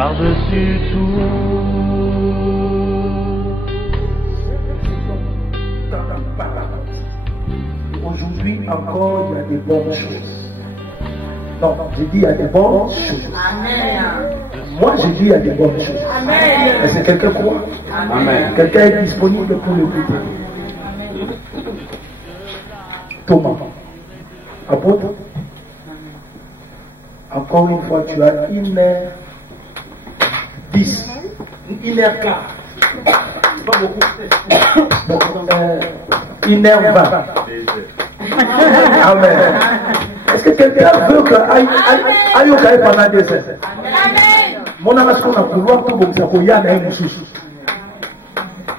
par-dessus tout. Aujourd'hui encore, il y a des bonnes choses. Non, j'ai dit il y a des bonnes choses. Amen. Moi, j'ai dit il y a des bonnes choses. Amen. Est-ce que quelqu'un croit? Amen. Quelqu'un est disponible pour l'écouter? Thomas. Apôtre. Encore une fois, tu as 1h10. 1h15. Pas beaucoup. 1h20. Amen. Est-ce que quelqu'un veut que aille au cahier pendant 2 heures? Amen. Mon âme, est-ce qu'on a pouvoir tout comme ça pour y aller un sous?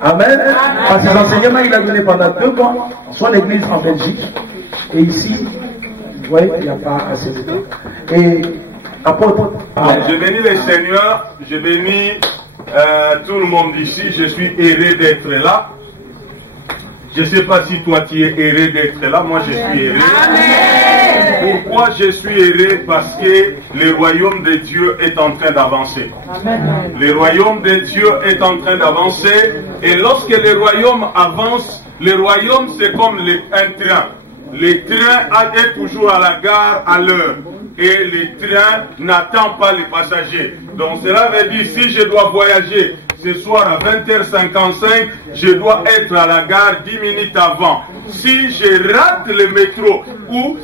Amen. Parce que ces enseignements, il a donné pendant 2 mois, soit l'église en Belgique, et ici, vous voyez, il n'y a pas assez de temps. Et apôtre. Je bénis le Seigneur, je bénis tout le monde ici, je suis heureux d'être là. Je ne sais pas si toi tu es heureux d'être là, moi je suis heureux. Amen. Pourquoi je suis heureux? Parce que le royaume de Dieu est en train d'avancer. Le royaume de Dieu est en train d'avancer, et lorsque le royaume avance, le royaume c'est comme un train. Le train est toujours à la gare à l'heure, et le train n'attend pas les passagers. Donc cela veut dire, si je dois voyager ce soir à 20h55, je dois être à la gare 10 minutes avant. Si je rate le métro ou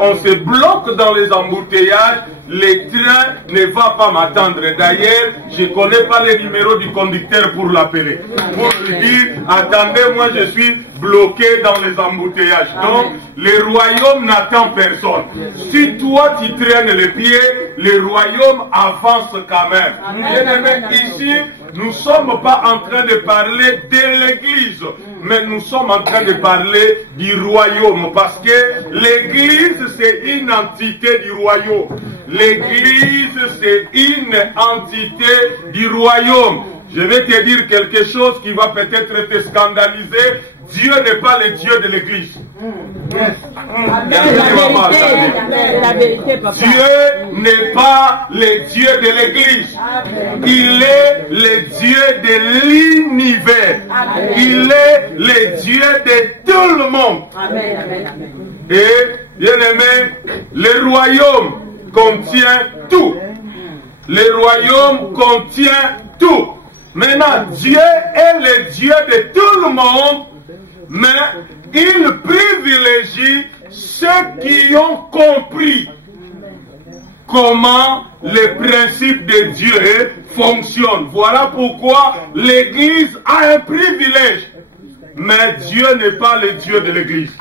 on se bloque dans les embouteillages, le train ne va pas m'attendre. D'ailleurs, je ne connais pas le numéro du conducteur pour l'appeler. Pour lui dire, attendez, moi je suis bloqué dans les embouteillages. Donc, le royaume n'attend personne. Si toi tu traînes les pieds, le royaume avance quand même. Bien-aimés, ici, nous ne sommes pas en train de parler de l'église, mais nous sommes en train de parler du royaume, parce que l'église c'est une entité du royaume. L'église c'est une entité du royaume. Je vais te dire quelque chose qui va peut-être te scandaliser. Dieu n'est pas le Dieu de l'église. Dieu n'est pas le Dieu de l'église. Il est le Dieu de l'univers. Il est le Dieu de tout le monde. Et, bien aimé, le royaume contient tout. Le royaume contient tout. Maintenant, Dieu est le Dieu de tout le monde, mais il privilégie ceux qui ont compris comment les principes de Dieu fonctionnent. Voilà pourquoi l'Église a un privilège. Mais Dieu n'est pas le Dieu de l'Église.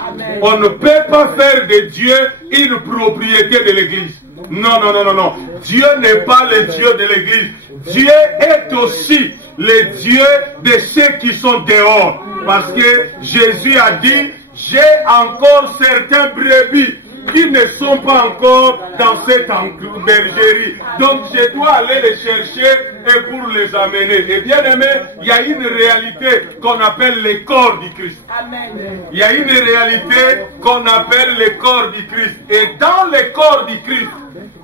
On ne peut pas faire de Dieu une propriété de l'Église. Non, non, non, non, non. Dieu n'est pas le Dieu de l'Église. Dieu est aussi le Dieu de ceux qui sont dehors. Parce que Jésus a dit, j'ai encore certains brebis qui ne sont pas encore dans cette bergerie. Donc je dois aller les chercher et pour les amener. Et bien aimé, il y a une réalité qu'on appelle le corps du Christ. Il y a une réalité qu'on appelle le corps du Christ. Et dans le corps du Christ,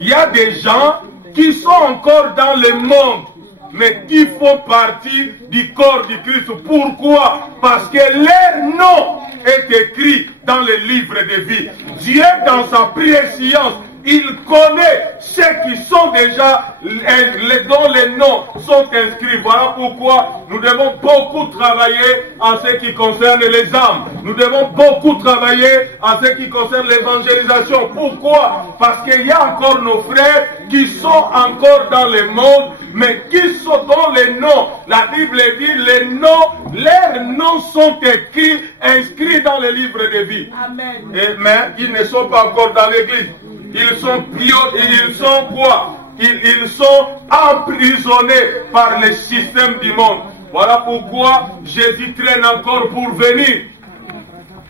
il y a des gens qui sont encore dans le monde, mais qui font partie du corps du Christ. Pourquoi? Parce que leur nom est écrit dans le livre de vie. Dieu, dans sa préscience, il connaît ceux qui sont déjà, dont les noms sont inscrits. Voilà pourquoi nous devons beaucoup travailler en ce qui concerne les âmes. Nous devons beaucoup travailler en ce qui concerne l'évangélisation. Pourquoi? Parce qu'il y a encore nos frères qui sont encore dans le monde, mais qui sont dans les noms. La Bible dit, les noms, leurs noms sont écrits, inscrits dans le livre de vie. Amen. Mais ils ne sont pas encore dans l'église. Ils sont ils sont quoi? Ils sont emprisonnés par le système du monde. Voilà pourquoi Jésus traîne encore pour venir.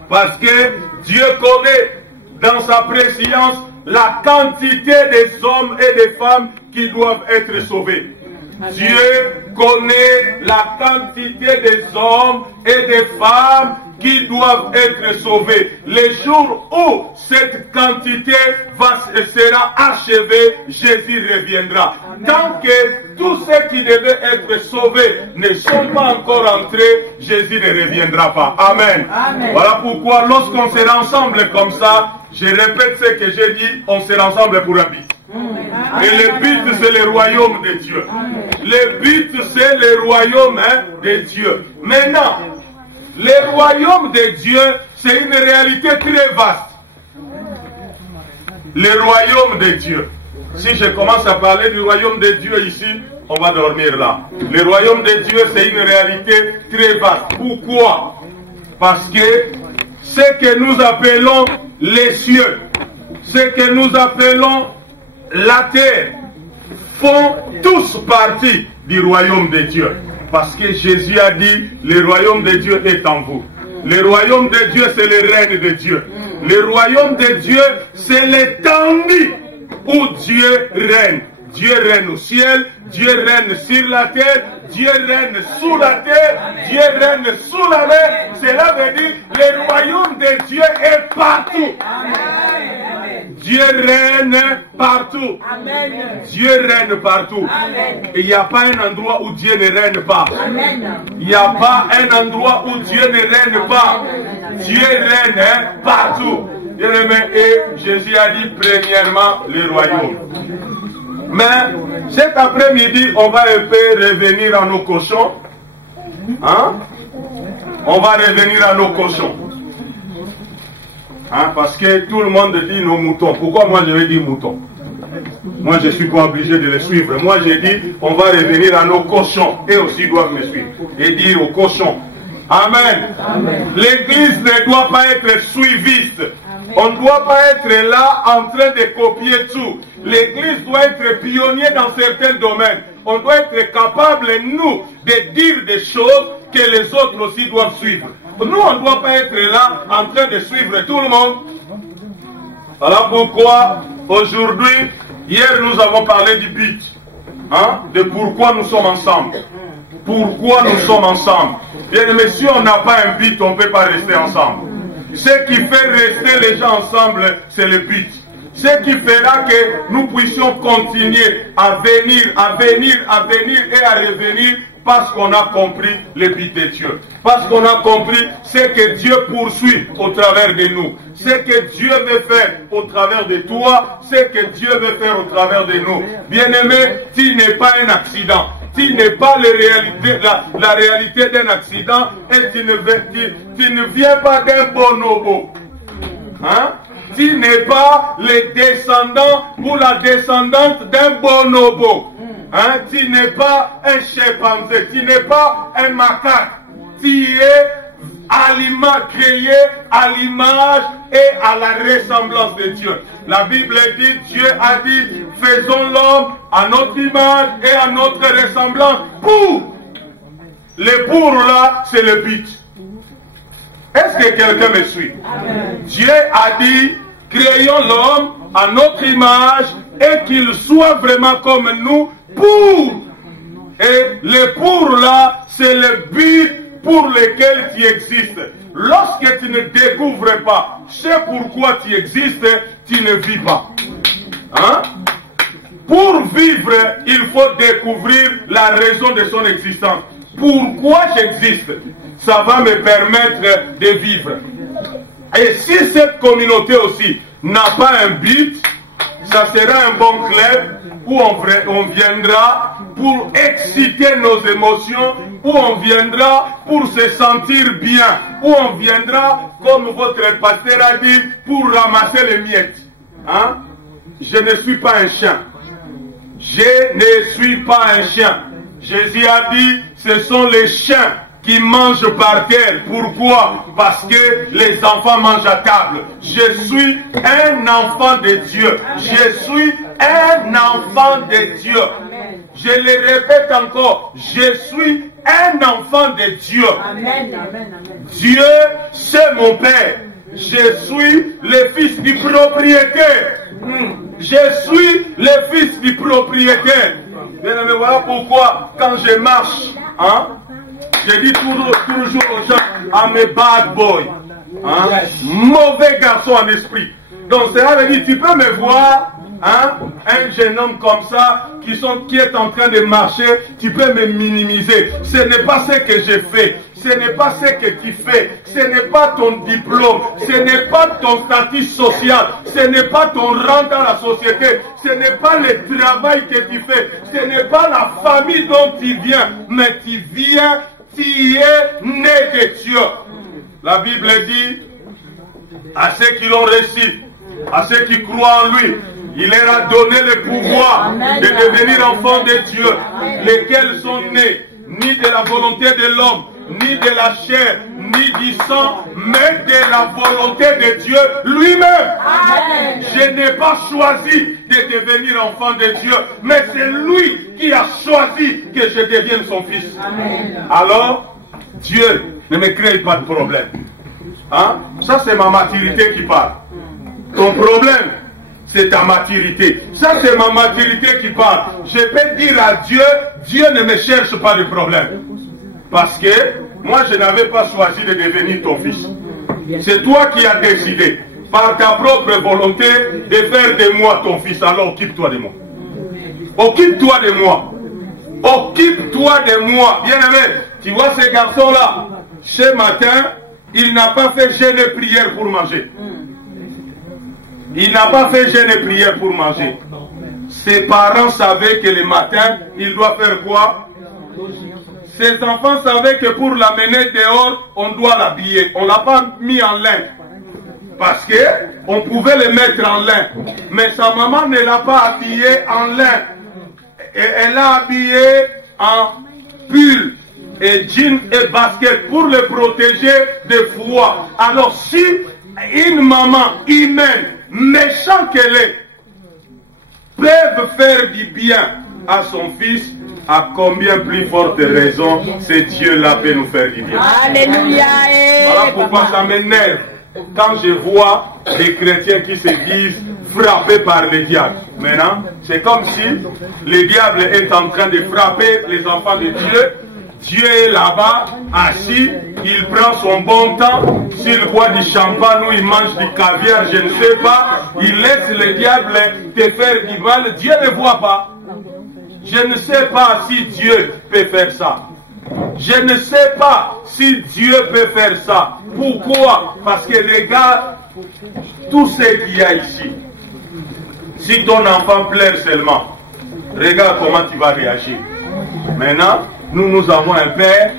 Parce que Dieu connaît dans sa préscience la quantité des hommes et des femmes qui doivent être sauvés. Dieu connaît la quantité des hommes et des femmes qui doivent être sauvés. Les jours où cette quantité sera achevée, Jésus reviendra. Tant que tous ceux qui devaient être sauvés ne sont pas encore entrés, Jésus ne reviendra pas. Amen. Amen. Voilà pourquoi lorsqu'on sera ensemble comme ça, je répète ce que j'ai dit, on sera ensemble pour un but. Et le but, c'est le royaume de Dieu. Le but, c'est le royaume de Dieu. Maintenant, le royaume de Dieu, c'est une réalité très vaste. Le royaume de Dieu. Si je commence à parler du royaume de Dieu ici, on va dormir là. Le royaume de Dieu, c'est une réalité très vaste. Pourquoi? Parce que ce que nous appelons les cieux, ce que nous appelons la terre, font tous partie du royaume de Dieu. Parce que Jésus a dit, le royaume de Dieu est en vous. Le royaume de Dieu, c'est le règne de Dieu. Le royaume de Dieu, c'est l'étendue où Dieu règne. Dieu règne au ciel, Dieu règne sur la terre, Dieu règne sous la terre, Dieu règne sous la mer. Cela veut dire le royaume de Dieu est partout. Dieu règne partout. Dieu règne partout. Et il n'y a pas un endroit où Dieu ne règne pas. Il n'y a pas un endroit où Dieu ne règne pas. Dieu règne partout. Bien-aimé, et Jésus a dit premièrement le royaume. Mais cet après-midi, on va un peu revenir à nos cochons. Hein? On va revenir à nos cochons. Hein? Parce que tout le monde dit nos moutons. Pourquoi moi je vais dire moutons? Moi je ne suis pas obligé de les suivre. Moi j'ai dit on va revenir à nos cochons. Et aussi doivent me suivre. Et dire aux cochons. Amen. L'église ne doit pas être suiviste. On ne doit pas être là en train de copier tout. L'église doit être pionnier dans certains domaines. On doit être capable, nous, de dire des choses que les autres aussi doivent suivre. Nous, on ne doit pas être là en train de suivre tout le monde. Voilà pourquoi, aujourd'hui, hier nous avons parlé du but. Hein, de pourquoi nous sommes ensemble. Pourquoi nous sommes ensemble. Bien, mais si on n'a pas un but, on ne peut pas rester ensemble. Ce qui fait rester les gens ensemble, c'est le but. Ce qui fera que nous puissions continuer à venir et à revenir parce qu'on a compris le but de Dieu. Parce qu'on a compris ce que Dieu poursuit au travers de nous. Ce que Dieu veut faire au travers de toi, ce que Dieu veut faire au travers de nous. Bien-aimé, tu n'es pas un accident. Tu n'es pas la réalité d'un accident et tu ne viens pas d'un bonobo. Hein? Tu n'es pas le descendant ou la descendante d'un bonobo. Hein? Tu n'es pas un chimpanzé, tu n'es pas un macaque. Tu es créé à l'image et à la ressemblance de Dieu. La Bible dit, Dieu a dit, faisons l'homme à notre image et à notre ressemblance. Pour le pour là, c'est le but. Est-ce que quelqu'un me suit? Amen. Dieu a dit, créons l'homme à notre image et qu'il soit vraiment comme nous pour. Et le pour là, c'est le but pour lequel tu existes. Lorsque tu ne découvres pas ce pourquoi tu existes, tu ne vis pas. Hein? Pour vivre, il faut découvrir la raison de son existence. Pourquoi j'existe? Ça va me permettre de vivre. Et si cette communauté aussi n'a pas un but, ça sera un bon club où on viendra pour exciter nos émotions, où on viendra pour se sentir bien, où on viendra, comme votre pasteur a dit, pour ramasser les miettes. Hein? Je ne suis pas un chien. Je ne suis pas un chien. Jésus a dit, ce sont les chiens qui mangent par terre. Pourquoi? Parce que les enfants mangent à table. Je suis un enfant de Dieu. Je suis un enfant de Dieu. Je le répète encore, je suis un enfant de Dieu. Dieu, c'est mon Père. Je suis le fils du propriétaire. Je suis le fils du propriétaire. Bien aimé, voilà pourquoi quand je marche, hein, je dis toujours aux gens, I'm a bad boy. Hein? Mauvais garçon en esprit. Donc cela veut dire, tu peux me voir, hein, un jeune homme comme ça, qui est en train de marcher, tu peux me minimiser. Ce n'est pas ce que j'ai fait. Ce n'est pas ce que tu fais. Ce n'est pas ton diplôme. Ce n'est pas ton statut social. Ce n'est pas ton rang dans la société. Ce n'est pas le travail que tu fais. Ce n'est pas la famille dont tu viens. Mais tu viens, tu es né de Dieu. La Bible dit, à ceux qui l'ont reçu, à ceux qui croient en lui, il leur a donné le pouvoir de devenir enfants de Dieu, lesquels sont nés ni de la volonté de l'homme, ni de la chair, ni du sang, mais de la volonté de Dieu lui-même. Je n'ai pas choisi de devenir enfant de Dieu, mais c'est lui qui a choisi que je devienne son fils. Alors, Dieu ne me crée pas de problème. Hein? Ça, c'est ma maturité qui parle. Ton problème, c'est ta maturité. Ça, c'est ma maturité qui parle. Je peux dire à Dieu, Dieu ne me cherche pas de problème. Parce que moi, je n'avais pas choisi de devenir ton fils. C'est toi qui as décidé, par ta propre volonté, de faire de moi ton fils. Alors, occupe-toi de moi. Occupe-toi de moi. Occupe-toi de moi. Bien-aimé, tu vois ces garçons-là, ce matin, il n'a pas fait jeûne et prière pour manger. Il n'a pas fait jeûne et prière pour manger. Ses parents savaient que le matin, il doit faire quoi? Ses enfants savaient que pour l'amener dehors, on doit l'habiller. On ne l'a pas mis en lin. Parce que on pouvait le mettre en lin. Mais sa maman ne l'a pas habillé en lin. Et elle l'a habillé en pull et jean et basket pour le protéger des froids. Alors si une maman humaine, méchante qu'elle est, peut faire du bien à son fils, à combien plus forte raison c'est Dieu-là peut nous faire du bien. Alléluia. Voilà pourquoi ça m'énerve quand je vois des chrétiens qui se disent frappés par le diable. Maintenant, c'est comme si le diable est en train de frapper les enfants de Dieu. Dieu est là-bas, assis, il prend son bon temps, s'il boit du champagne ou il mange du caviar, je ne sais pas, il laisse le diable te faire du mal, Dieu ne voit pas. Je ne sais pas si Dieu peut faire ça. Je ne sais pas si Dieu peut faire ça. Pourquoi? Parce que regarde tout ce qu'il y a ici. Si ton enfant pleure seulement, regarde comment tu vas réagir. Maintenant, nous avons un père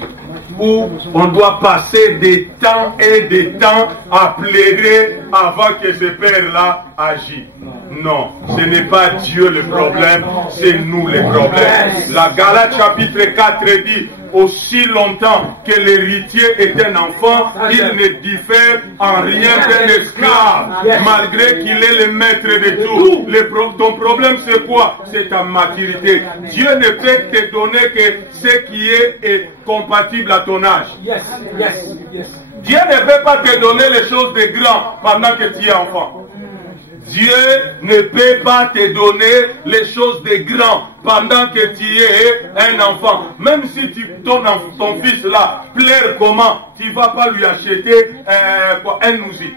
où on doit passer des temps et des temps à pleurer avant que ce père-là agisse. Non, ce n'est pas Dieu le problème, c'est nous le problème. La Galate chapitre 4 dit, aussi longtemps que l'héritier est un enfant, il ne diffère en rien d'un esclave, malgré qu'il est le maître de tout. Ton problème c'est quoi? C'est ta maturité. Dieu ne peut te donner que ce qui est compatible à ton âge. Dieu ne peut pas te donner les choses de grand pendant que tu es enfant. Dieu ne peut pas te donner les choses de grand pendant que tu es un enfant. Même si ton fils là pleure comment, tu ne vas pas lui acheter un outil.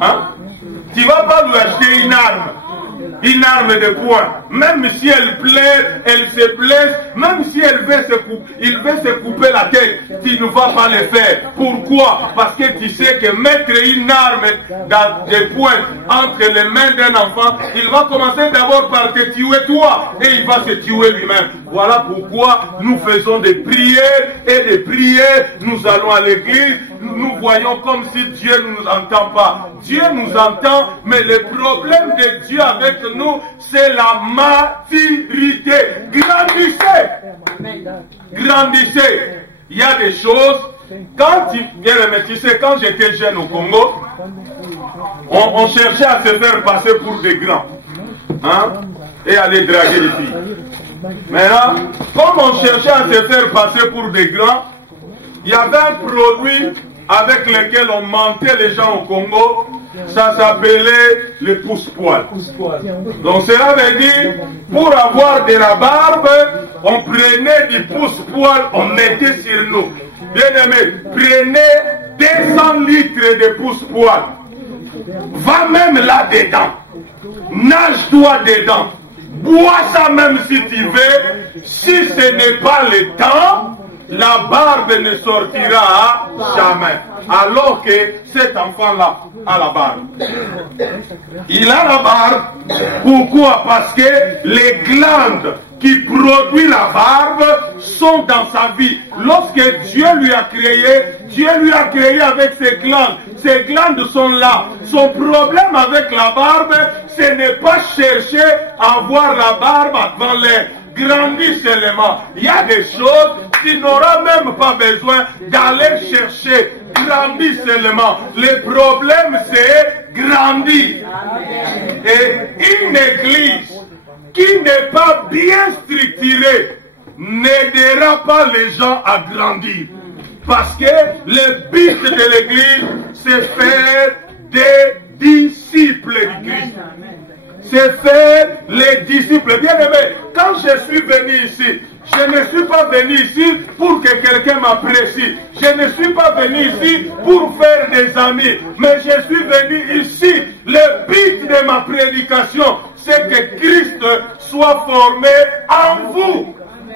Hein? Tu ne vas pas lui acheter une arme de poing. Même si elle pleure, elle se blesse, même si il veut se couper la tête, tu ne vas pas le faire. Pourquoi? Parce que tu sais que mettre une arme de poing entre les mains d'un enfant, il va commencer d'abord par te tuer toi, et il va se tuer lui-même. Voilà pourquoi nous faisons des prières et des prières, nous allons à l'église, nous voyons comme si Dieu ne nous entend pas. Dieu nous entend, mais le problème de Dieu avec nous, c'est la maturité. Grandissez. Il y a des choses, quand j'étais jeune au Congo, on cherchait à se faire passer pour des grands. Hein, et aller draguer les filles. Maintenant, comme on cherchait à se faire passer pour des grands, il y avait un produit avec lequel on mentait les gens au Congo. Ça s'appelait le pousse-poil. Donc cela veut dire, pour avoir de la barbe, on prenait du pousse-poil, on mettait sur nous. Bien aimé, prenez 200 litres de pousse-poil. Va même là-dedans. Nage-toi dedans. Bois ça même si tu veux. Si ce n'est pas le temps, la barbe ne sortira jamais. Alors que cet enfant-là a la barbe. Il a la barbe. Pourquoi? Parce que les glandes qui produisent la barbe sont dans sa vie. Lorsque Dieu lui a créé avec ses glandes. Ces glandes sont là. Son problème avec la barbe, ce n'est pas chercher à avoir la barbe avant l'air. Grandis seulement. Il y a des choses, tu n'auras même pas besoin d'aller chercher. Grandis seulement. Le problème, c'est grandir. Et une église qui n'est pas bien structurée n'aidera pas les gens à grandir. Parce que le but de l'église, c'est faire des disciples du Christ. C'est faire les disciples. Bien aimé, quand je suis venu ici, je ne suis pas venu ici pour que quelqu'un m'apprécie. Je ne suis pas venu ici pour faire des amis. Mais je suis venu ici. Le but de ma prédication, c'est que Christ soit formé en vous.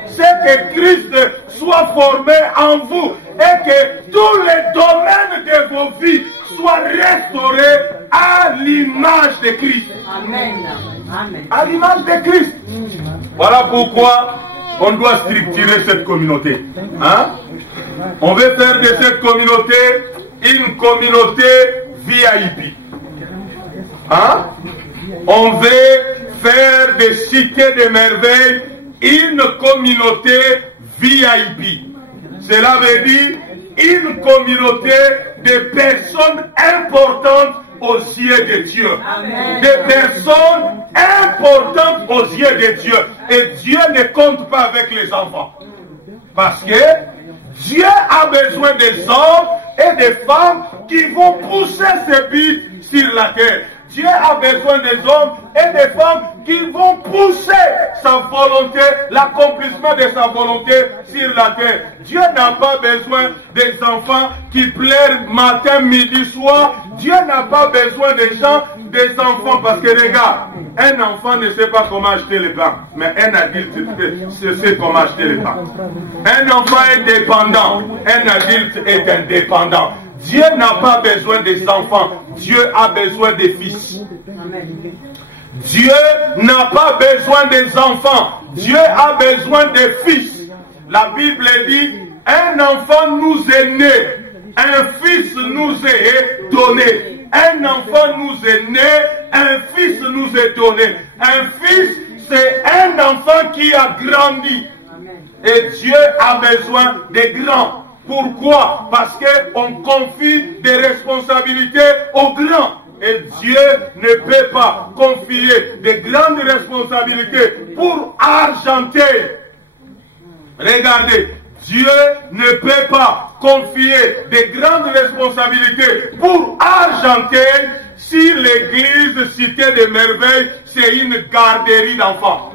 C'est que Christ soit formé en vous. Et que tous les domaines de vos vies soient restaurés à l'image de Christ. Amen. Amen. À l'image de Christ. Voilà pourquoi on doit structurer cette communauté. Hein? On veut faire de cette communauté une communauté VIP. Hein? On veut faire des cités de merveilles une communauté VIP. Cela veut dire une communauté de personnes importantes aux yeux de Dieu. Amen. Des personnes importantes aux yeux de Dieu. Et Dieu ne compte pas avec les enfants. Parce que Dieu a besoin des hommes et des femmes qui vont pousser ses buts sur la terre. Dieu a besoin des hommes et des femmes qui vont pousser sa volonté, l'accomplissement de sa volonté sur la terre. Dieu n'a pas besoin des enfants qui plairent matin, midi, soir. Dieu n'a pas besoin des gens, des enfants, parce que regarde, un enfant ne sait pas comment acheter le pain, mais un adulte sait comment acheter le pain. Un enfant est dépendant, un adulte est indépendant. Dieu n'a pas besoin des enfants, Dieu a besoin des fils. Dieu n'a pas besoin des enfants, Dieu a besoin des fils. La Bible dit, un enfant nous est né, un fils nous est donné. Un enfant nous est né, un fils nous est donné. Un fils, c'est un enfant qui a grandi. Et Dieu a besoin des grands. Pourquoi? Parce qu'on confie des responsabilités aux grands. Et Dieu ne peut pas confier des grandes responsabilités pour argenter. Regardez, Dieu ne peut pas confier des grandes responsabilités pour argenter si l'église Cité des Merveilles, c'est une garderie d'enfants.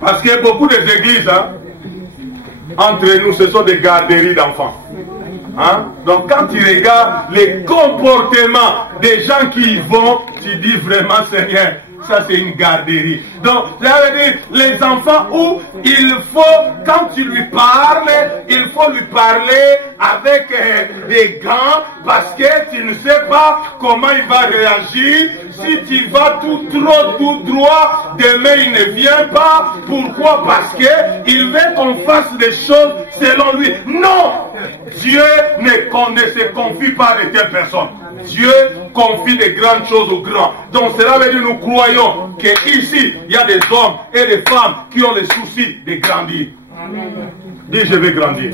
Parce que beaucoup des églises, entre nous, ce sont des garderies d'enfants. Hein? Donc quand tu regardes les comportements des gens qui y vont, tu dis vraiment Seigneur, ça c'est une garderie. Donc ça veut dire les enfants où il faut, quand tu lui parles, il faut lui parler avec des gants, parce que tu ne sais pas comment il va réagir. Si tu vas tout droit, demain il ne vient pas. Pourquoi? Parce que il veut qu'on fasse des choses selon lui. Non! Dieu ne se confie pas de telles personnes. Dieu confie des grandes choses aux grands. Donc cela veut dire nous croyons qu'ici, il y a des hommes et des femmes qui ont le souci de grandir. Dis je vais grandir.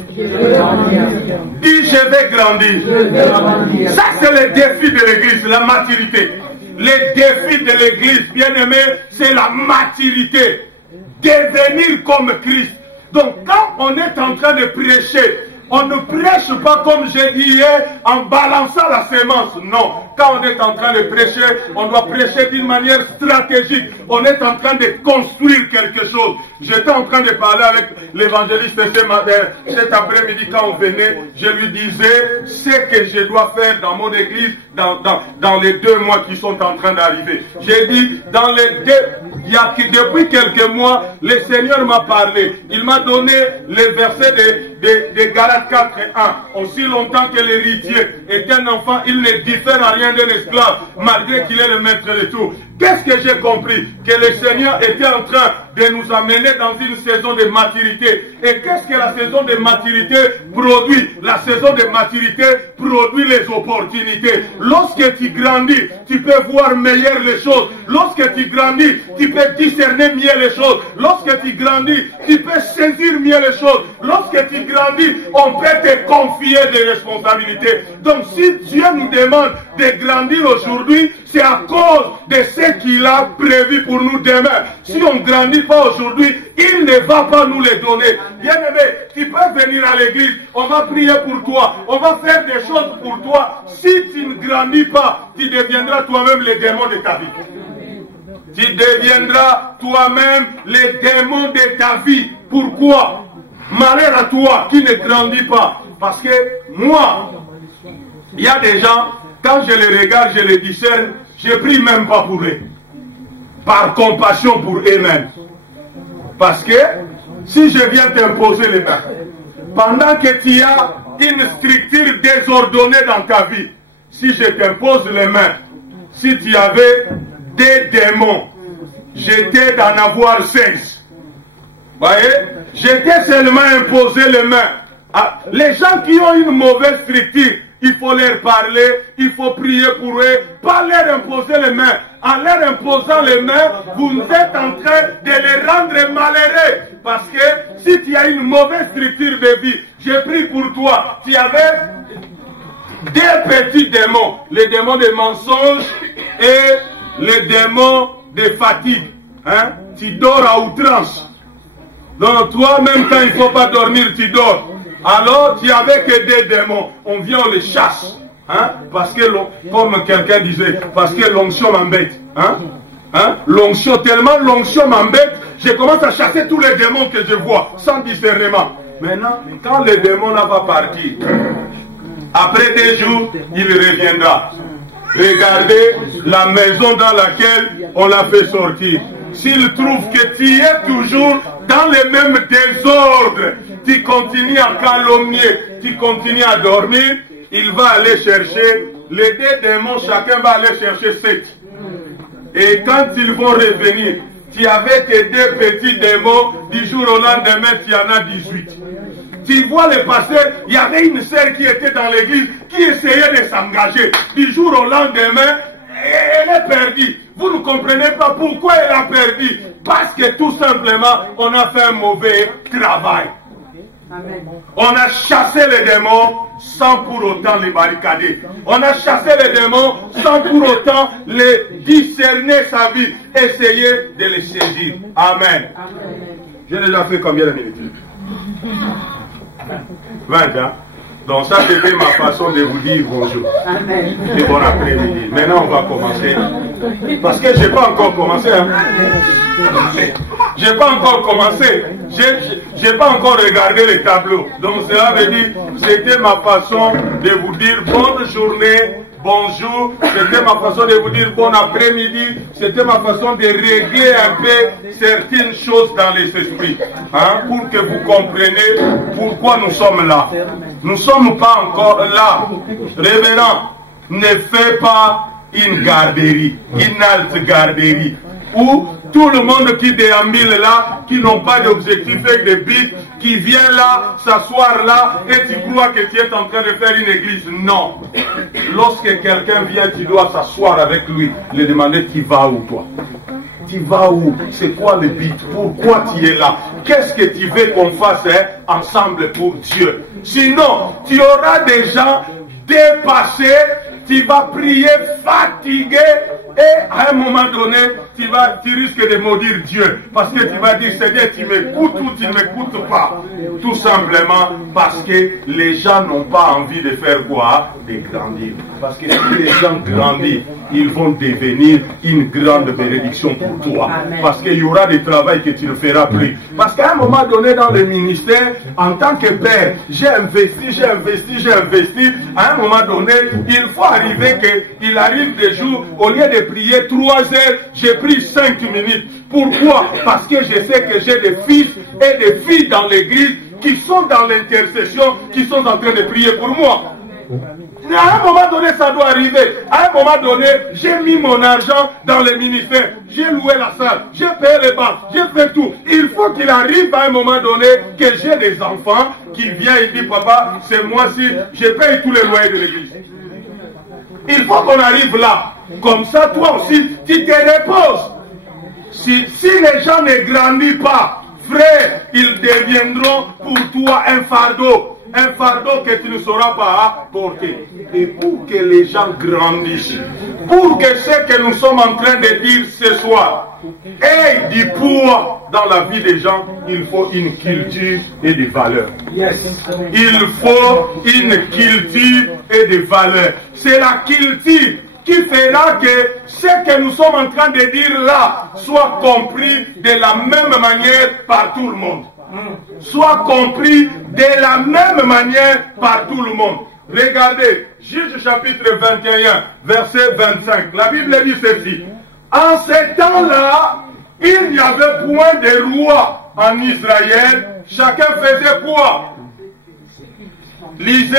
Dis je vais grandir. Ça c'est le défi de l'église, la maturité. Le défi de l'église, bien aimé, c'est la maturité. Devenir comme Christ. Donc quand on est en train de prêcher On ne prêche pas comme j'ai dit hier en balançant la sémence. Non. Quand on est en train de prêcher, on doit prêcher d'une manière stratégique. On est en train de construire quelque chose. J'étais en train de parler avec l'évangéliste cet après-midi quand on venait. Je lui disais ce que je dois faire dans mon église dans les 2 mois qui sont en train d'arriver. J'ai dit, depuis quelques mois, le Seigneur m'a parlé. Il m'a donné les versets de Galates 4 et 1. Aussi longtemps que l'héritier est un enfant, il ne diffère en rien d'un esclave, malgré qu'il est le maître de tout. Qu'est-ce que j'ai compris? Que le Seigneur était en train de nous amener dans une saison de maturité. Et qu'est-ce que la saison de maturité produit? La saison de maturité produit les opportunités. Lorsque tu grandis, tu peux voir meilleur les choses. Lorsque tu grandis, tu peux discerner mieux les choses. Lorsque tu grandis, tu peux saisir mieux les choses. Lorsque tu grandis, on peut te confier des responsabilités. Donc si Dieu nous demande de grandir aujourd'hui, c'est à cause de ce qu'il a prévu pour nous demain. Si on ne grandit pas aujourd'hui, il ne va pas nous les donner. Bien-aimé, tu peux venir à l'église, on va prier pour toi, on va faire des choses pour toi. Si tu ne grandis pas, tu deviendras toi-même le démon de ta vie. Tu deviendras toi-même le démon de ta vie. Pourquoi? Malheur à toi qui ne grandis pas. Parce que moi, il y a des gens, quand je les regarde, je les discerne, je prie même pas pour eux. Par compassion pour eux-mêmes. Parce que si je viens t'imposer les mains, pendant que tu as une structure désordonnée dans ta vie, si je t'impose les mains, si tu avais des démons, j'étais d'en avoir 16. Voyez, j'étais seulement imposé les mains. Les gens qui ont une mauvaise structure, il faut leur parler, il faut prier pour eux, pas leur imposer les mains. En leur imposant les mains, vous êtes en train de les rendre malheureux. Parce que si tu as une mauvaise structure de vie, j'ai pris pour toi, tu avais des petits démons, les démons de mensonge et les démons de fatigue. Hein? Tu dors à outrance. Donc toi, même quand il ne faut pas dormir, tu dors. Alors, tu n'avais que des démons. On vient, on les chasse. Hein? Parce que, comme quelqu'un disait, parce que l'onction m'embête. Hein? Hein? L'onction, tellement l'onction m'embête, je commence à chasser tous les démons que je vois, sans discernement. Maintenant, quand le démon là va partir, après 2 jours, il reviendra. Regardez la maison dans laquelle on l'a fait sortir. S'il trouve que tu es toujours dans le même désordre, tu continues à calomnier, tu continues à dormir, il va aller chercher les 2 démons, chacun va aller chercher 7. Et quand ils vont revenir, tu avais tes 2 petits démons, du jour au lendemain, tu en as 18. Tu vois le passé, il y avait une sœur qui était dans l'église, qui essayait de s'engager. Du jour au lendemain, elle est perdue. Vous ne comprenez pas pourquoi elle a perdu. Parce que tout simplement, on a fait un mauvais travail. Amen. On a chassé les démons sans pour autant les barricader. On a chassé les démons sans pour autant les discerner sa vie. Essayer de les saisir. Amen. J'ai déjà fait combien de minutes? 20 ans. Donc ça c'était ma façon de vous dire bonjour. Amen. Et bon après-midi. Maintenant on va commencer. Parce que je n'ai pas encore commencé. Hein. J'ai pas encore commencé. J'ai pas encore regardé les tableaux. Donc cela veut dire, c'était ma façon de vous dire bonne journée, bonjour. C'était ma façon de vous dire bon après-midi. C'était ma façon de régler un peu certaines choses dans les esprits. Hein, pour que vous compreniez pourquoi nous sommes là. Nous ne sommes pas encore là. Révérend, ne fais pas une garderie, une halte garderie, où tout le monde qui déambule là, qui n'ont pas d'objectif et de but, qui vient là, s'asseoir là, et tu crois que tu es en train de faire une église. Non. Lorsque quelqu'un vient, tu dois s'asseoir avec lui, lui demander tu vas où toi? Tu vas où? C'est quoi le but? Pourquoi tu es là? Qu'est-ce que tu veux qu'on fasse ensemble pour Dieu? Sinon, tu auras des gens dépassés, tu vas prier fatigué, Et à un moment donné, tu risques de maudire Dieu. Parce que tu vas dire, Seigneur, tu m'écoutes ou tu ne m'écoutes pas. Tout simplement parce que les gens n'ont pas envie de faire quoi? De grandir. Parce que si les gens grandissent, ils vont devenir une grande bénédiction pour toi. Parce qu'il y aura des travaux que tu ne feras plus. Parce qu'à un moment donné dans le ministère, en tant que père, j'ai investi. À un moment donné, il faut arriver qu'il arrive des jours, au lieu de prier 3 heures, j'ai pris 5 minutes. Pourquoi? Parce que je sais que j'ai des fils et des filles dans l'église qui sont dans l'intercession, qui sont en train de prier pour moi. À un moment donné, ça doit arriver. À un moment donné, j'ai mis mon argent dans le ministère. J'ai loué la salle. J'ai payé les banques. J'ai fait tout. Il faut qu'il arrive à un moment donné que j'ai des enfants qui viennent et disent, papa, c'est moi-ci, je paye tous les loyers de l'église. Il faut qu'on arrive là. Comme ça, toi aussi, tu te reposes. Si les gens ne grandissent pas, frère, ils deviendront pour toi un fardeau. Un fardeau que tu ne sauras pas porter. Et pour que les gens grandissent, pour que ce que nous sommes en train de dire ce soir ait du poids dans la vie des gens, il faut une culture et des valeurs. Il faut une culture et des valeurs. C'est la culture qui fera que ce que nous sommes en train de dire là soit compris de la même manière par tout le monde. Soit compris de la même manière par tout le monde. Regardez, Juge chapitre 21, verset 25. La Bible dit ceci. En ces temps-là, il n'y avait point de roi en Israël. Chacun faisait quoi? Lisez.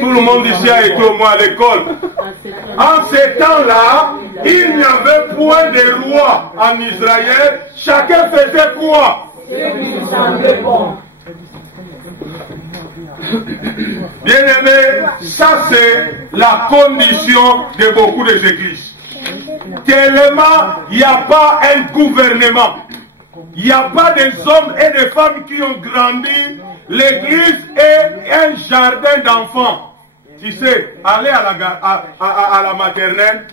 Tout le monde ici a été au moins à l'école. En ces temps-là, il n'y avait point de roi en Israël. Chacun faisait quoi? Bien aimé, ça c'est la condition de beaucoup des églises. Tellement il n'y a pas un gouvernement, il n'y a pas des hommes et des femmes qui ont grandi. L'église est un jardin d'enfants. Tu sais, aller à la maternelle,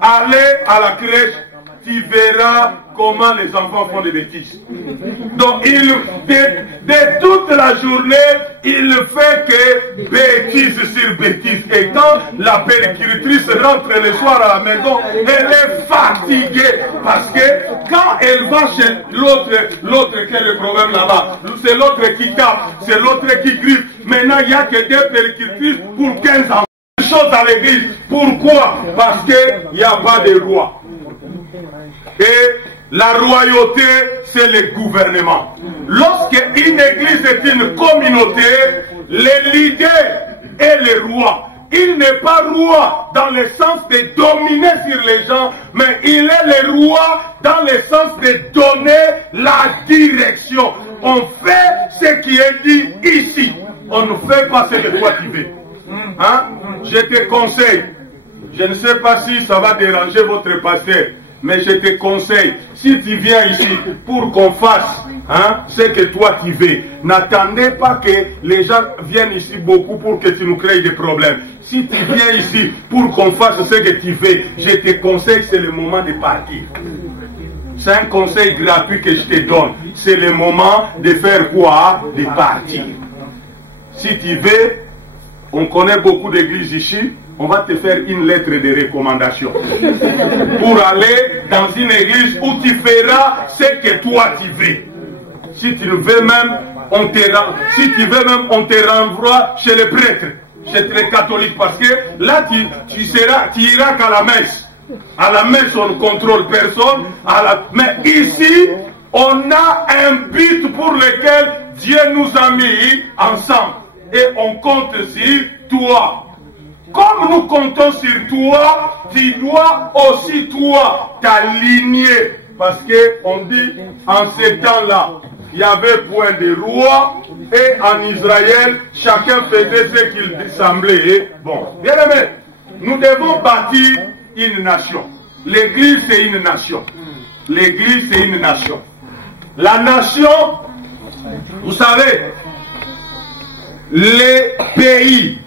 aller à la crèche, tu verras comment les enfants font des bêtises. Donc, de toute la journée, il fait que bêtise sur bêtise. Et quand la péricultrice rentre le soir à la maison, elle est fatiguée. Parce que quand elle va chez l'autre qui a le problème là-bas, c'est l'autre qui tape, c'est l'autre qui griffe. Maintenant, il n'y a que 2 péricultrices pour 15 enfants. Chose à l'église. Pourquoi? Parce qu'il n'y a pas de roi. Et la royauté, c'est le gouvernement. Lorsque une église est une communauté, le leader est le roi. Il n'est pas roi dans le sens de dominer sur les gens, mais il est le roi dans le sens de donner la direction. On fait ce qui est dit ici. On ne fait pas ce que toi tu veux. Hein? Je te conseille, je ne sais pas si ça va déranger votre pasteur, mais je te conseille, si tu viens ici pour qu'on fasse ce que toi tu veux, n'attendez pas que les gens viennent ici beaucoup pour que tu nous crées des problèmes. Si tu viens ici pour qu'on fasse ce que tu veux, je te conseille, c'est le moment de partir. C'est un conseil gratuit que je te donne. C'est le moment de faire quoi? De partir. Si tu veux, on connaît beaucoup d'églises ici, on va te faire une lettre de recommandation pour aller dans une église où tu feras ce que toi tu veux. Si tu veux même, on te renvoie chez les prêtres, chez les catholiques, parce que là tu iras qu'à la messe. À la messe on ne contrôle personne, mais ici on a un but pour lequel Dieu nous a mis ensemble et on compte sur toi. Comme nous comptons sur toi, tu dois aussi toi t'aligner. Parce qu'on dit, en ces temps-là, il y avait point de roi, et en Israël, chacun faisait ce qu'il semblait bon. Bien aimé, nous devons bâtir une nation. L'église, c'est une nation. L'église, c'est une nation. La nation, vous savez, les pays,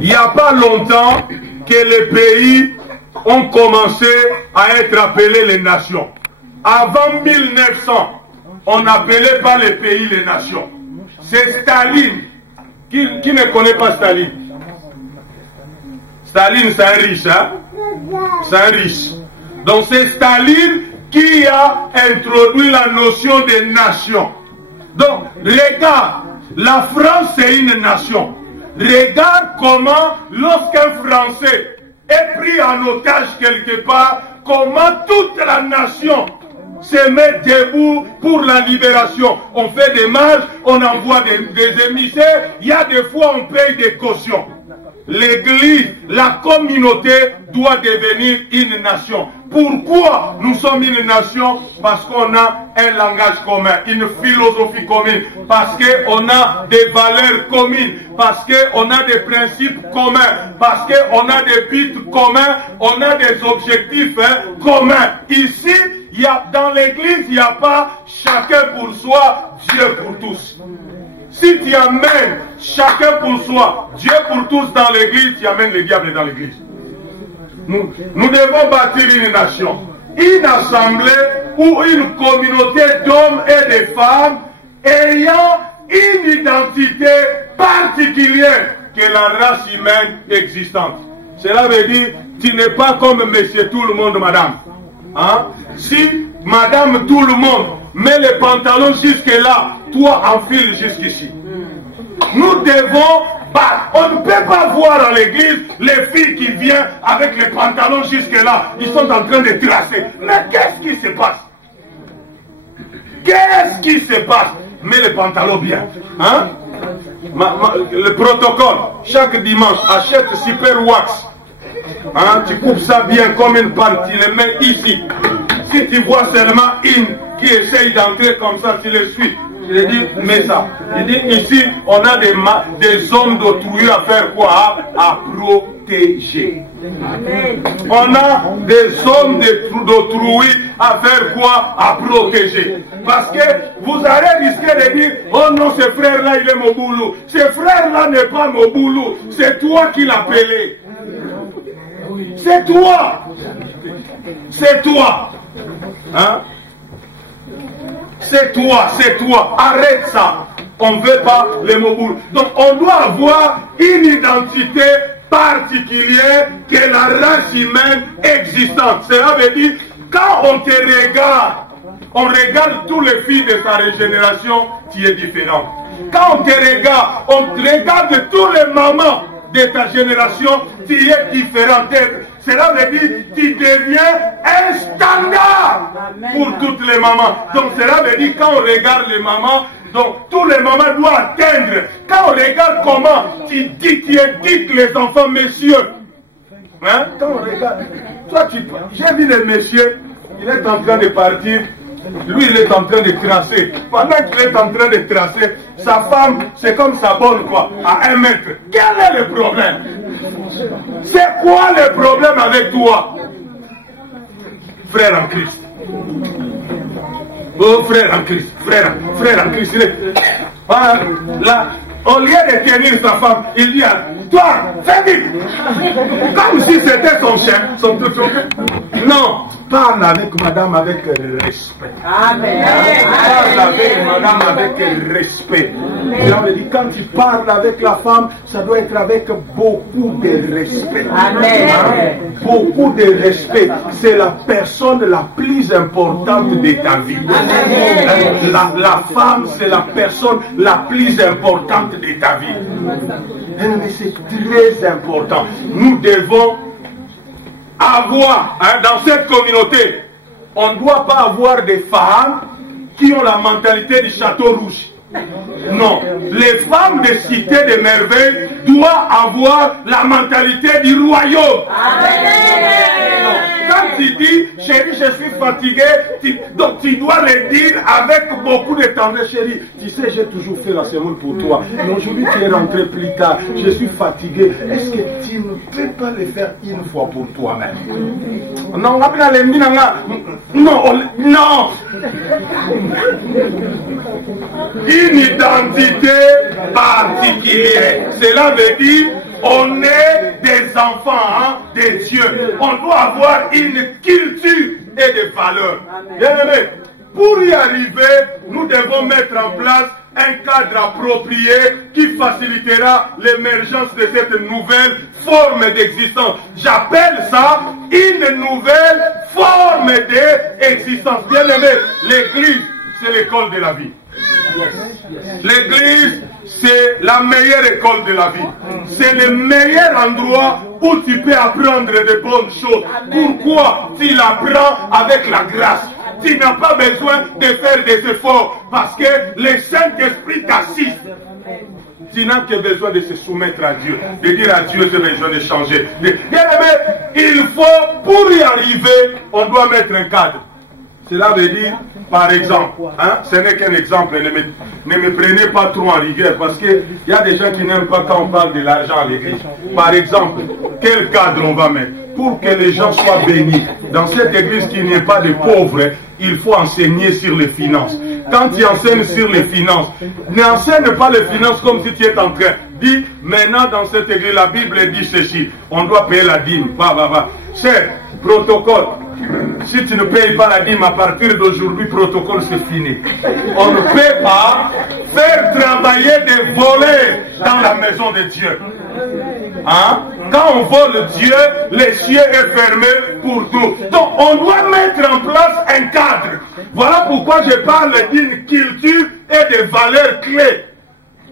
il n'y a pas longtemps que les pays ont commencé à être appelées les nations. Avant 1900, on n'appelait pas les pays les nations. C'est Staline. Qui ne connaît pas Staline? Staline, c'est un riche, hein? C'est un riche. Donc c'est Staline qui a introduit la notion de nation. Donc, regarde, la France c'est une nation. Regarde comment, lorsqu'un Français est pris en otage quelque part, comment toute la nation se met debout pour la libération. On fait des marches, on envoie des émissaires, il y a des fois on paye des cautions. L'église, la communauté doit devenir une nation. Pourquoi nous sommes une nation? Parce qu'on a un langage commun, une philosophie commune, parce qu'on a des valeurs communes, parce qu'on a des principes communs, parce qu'on a des buts communs, on a des objectifs communs. Ici, dans l'église, il n'y a pas chacun pour soi, Dieu pour tous. Si tu amènes chacun pour soi, Dieu pour tous dans l'église, tu amènes le diable dans l'église. Nous devons bâtir une nation, une assemblée ou une communauté d'hommes et de femmes ayant une identité particulière que la race humaine existante. Cela veut dire, tu n'es pas comme monsieur tout le monde, madame. Hein? Si madame tout le monde met les pantalons jusque là, toi enfiles jusqu'ici. Nous devons on ne peut pas voir à l'église les filles qui viennent avec les pantalons jusque là. Ils sont en train de tracer. Mais qu'est-ce qui se passe? Qu'est-ce qui se passe? Mets les pantalons bien. Hein? Le protocole, chaque dimanche, achète Super Wax. Hein? Tu coupes ça bien comme une pâte, tu les mets ici. Si tu vois seulement une qui essaye d'entrer comme ça, tu les suis. Il dit, mais ça. Il dit, ici, on a des hommes d'autrui à faire quoi? À protéger. On a des hommes d'autrui à faire quoi? À protéger. Parce que vous allez risquer de dire, oh non, ce frère-là, il est mon boulot. Ce frère-là n'est pas mon boulot. C'est toi qui l'appelais. C'est toi. C'est toi. Hein? C'est toi, c'est toi. Arrête ça. On ne veut pas les mots. Donc on doit avoir une identité particulière que la race humaine existante. Cela veut dire, quand on te regarde, on regarde tous les filles de ta régénération, tu es différent. Quand on te regarde tous les mamans de ta génération, tu es différent. Cela veut dire que tu deviens un standard pour toutes les mamans. Donc cela veut dire quand on regarde les mamans, donc tous les mamans doivent atteindre. Quand on regarde comment tu éduques les enfants, messieurs. Hein? Quand on regarde, toi j'ai vu le monsieur, il est en train de partir. Lui, il est en train de tracer. Pendant qu'il est en train de tracer, sa femme, c'est comme sa bonne, quoi, à 1 mètre. Quel est le problème? C'est quoi le problème avec toi? Frère en Christ. Oh, frère en Christ. Frère en Christ. Ah, là, au lieu de tenir sa femme, il dit à toi, fais vite. Comme si c'était son chien, son tout. Non, parle avec madame avec respect. Amen. Parle avec madame avec respect. Quand tu parles avec la femme, ça doit être avec beaucoup de respect. Amen. Hein? Beaucoup de respect. C'est la personne la plus importante de ta vie. Amen. La femme, c'est la personne la plus importante de ta vie. Mais c'est très important. Nous devons avoir, dans cette communauté, on ne doit pas avoir des femmes qui ont la mentalité du château rouge. Non, les femmes des cités des merveilles doivent avoir la mentalité du royaume. Non. Quand tu dis, chérie, je suis fatigué, donc tu dois le dire avec beaucoup de tendresse, chérie. Tu sais, j'ai toujours fait la semaine pour toi. Mais aujourd'hui, tu es rentré plus tard. Je suis fatigué. Est-ce que tu ne peux pas le faire une fois pour toi-même? Non, non. Une identité particulière. Cela veut dire On est des enfants de Dieu. On doit avoir une culture et des valeurs. Bien-aimés, pour y arriver, nous devons mettre en place un cadre approprié qui facilitera l'émergence de cette nouvelle forme d'existence. J'appelle ça une nouvelle forme d'existence. Bien aimé, l'église, c'est l'école de la vie. L'église, c'est la meilleure école de la vie. C'est le meilleur endroit où tu peux apprendre de bonnes choses. Pourquoi? Tu l'apprends avec la grâce. Tu n'as pas besoin de faire des efforts parce que le Saint-Esprit t'assiste. Tu n'as que besoin de se soumettre à Dieu, de dire à Dieu, j'ai besoin de changer. Bien aimé, il faut, pour y arriver, on doit mettre un cadre. Cela veut dire, par exemple, ce n'est qu'un exemple, ne me prenez pas trop en rigueur, parce qu'il y a des gens qui n'aiment pas quand on parle de l'argent à l'église. Par exemple, quel cadre on va mettre pour que les gens soient bénis? Dans cette église qui n'est pas de pauvres, il faut enseigner sur les finances. Quand tu enseignes sur les finances, n'enseigne pas les finances comme si tu étais en train. Dis, maintenant dans cette église, la Bible dit ceci, on doit payer la dîme. Cher, protocole. Si tu ne payes pas la dîme à partir d'aujourd'hui, protocole c'est fini. On ne peut pas faire travailler des volets dans la maison de Dieu. Quand on vole Dieu, les cieux est fermé pour tout. Donc on doit mettre en place un cadre. Voilà pourquoi je parle d'une culture et de valeurs clés.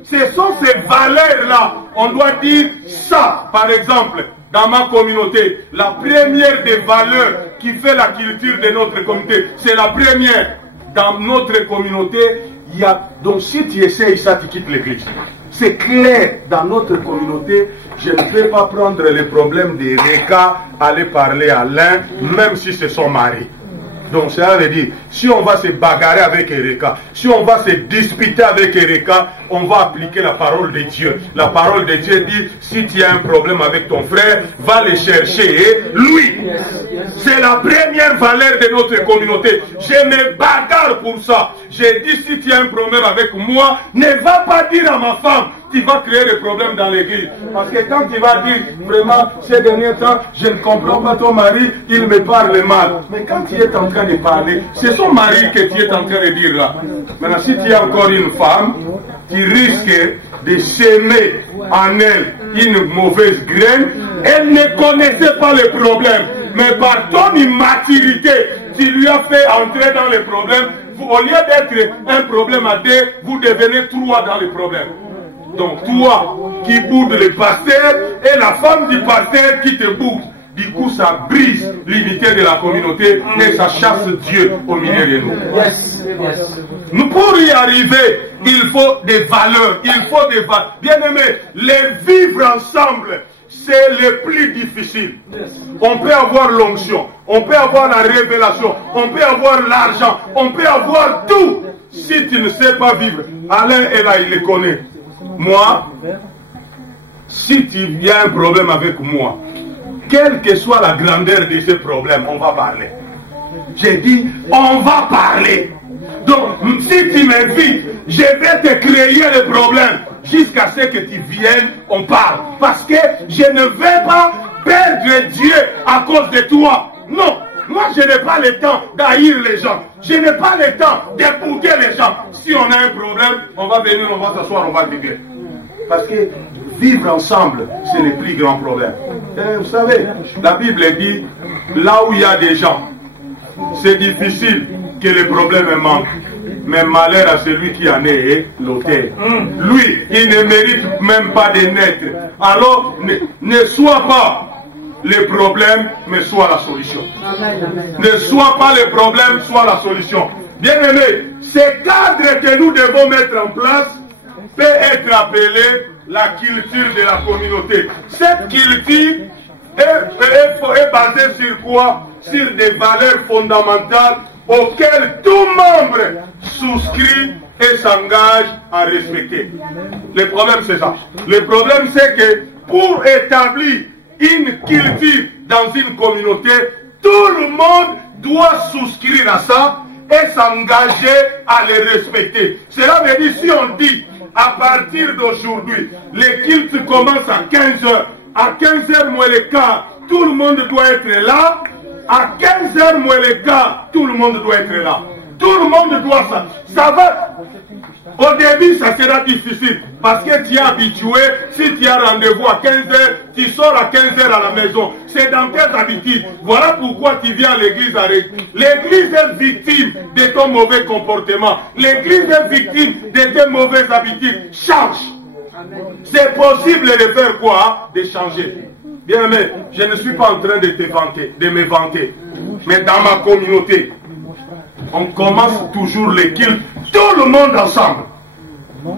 Ce sont ces valeurs-là. On doit dire ça, par exemple. Dans ma communauté, la première des valeurs qui fait la culture de notre communauté, c'est la première. Dans notre communauté, il y a... Donc si tu essayes ça, tu quittes l'église. C'est clair, dans notre communauté, je ne peux pas prendre les problèmes des Reka, aller parler à l'un, même si c'est son mari. Donc ça veut dire, si on va se bagarrer avec Erika, si on va se disputer avec Erika, on va appliquer la parole de Dieu. La parole de Dieu dit, si tu as un problème avec ton frère, va le chercher lui. C'est la première valeur de notre communauté. Je me bagarre pour ça. J'ai dit, si tu as un problème avec moi, ne va pas dire à ma femme, tu vas créer des problèmes dans l'église. Parce que quand tu vas dire, vraiment, ces derniers temps, je ne comprends pas ton mari, il me parle mal. Mais quand tu es en train de parler, c'est son mari que tu es en train de dire là. Maintenant, si tu as encore une femme, tu risques de semer en elle une mauvaise graine. Elle ne connaissait pas le problème. Mais par ton immaturité, tu lui as fait entrer dans les problèmes. Au lieu d'être un problème à deux, vous devenez trois dans les problèmes. Donc toi qui boude le pasteur et la femme du pasteur qui te boude. Du coup ça brise l'unité de la communauté et ça chasse Dieu au milieu de nous. Nous pour y arriver, il faut des valeurs. Il faut des valeurs. Bien aimé, les vivre ensemble, c'est le plus difficile. On peut avoir l'onction, on peut avoir la révélation, on peut avoir l'argent, on peut avoir tout. Si tu ne sais pas vivre, Alain est là, il le connaît. Moi, si il y a un problème avec moi, quelle que soit la grandeur de ce problème, on va parler. J'ai dit, on va parler. Donc, si tu m'invites, je vais te créer le problème jusqu'à ce que tu viennes, on parle. Parce que je ne vais pas perdre Dieu à cause de toi. Non, moi je n'ai pas le temps d'haïr les gens. Je n'ai pas le temps d'écouter les gens. Si on a un problème, on va venir, on va s'asseoir, on va régler. Parce que vivre ensemble, c'est le plus grand problème. Et vous savez, la Bible dit, là où il y a des gens, c'est difficile que les problèmes manquent. Mais malheur à celui qui en est l'auteur. Lui, il ne mérite même pas de naître. Alors, ne sois pas le problème, mais sois la solution. Ne sois pas le problème, sois la solution. Bien aimé, ce cadre que nous devons mettre en place peut être appelé la culture de la communauté. Cette culture est basée sur quoi? Sur des valeurs fondamentales auxquelles tout membre souscrit et s'engage à respecter. Le problème c'est ça. Le problème c'est que pour établir une culture dans une communauté, tout le monde doit souscrire à ça et s'engager à les respecter. Cela veut dire, si on dit, à partir d'aujourd'hui, les cultes commencent à 15 heures. À 15 heures moins le quart, tout le monde doit être là. À 15 heures moins le quart, tout le monde doit être là. Tout le monde doit ça. Ça va. Au début, ça sera difficile parce que tu es habitué. Si tu as rendez-vous à 15 heures, tu sors à 15 heures à la maison. C'est dans tes habitudes. Voilà pourquoi tu viens à l'église avec. L'église est victime de ton mauvais comportement. L'église est victime de tes mauvaises habitudes. Change. C'est possible de faire quoi? De changer. Bien aimé, je ne suis pas en train de te vanter, de me vanter. Mais dans ma communauté, on commence toujours les cultes, tout le monde ensemble.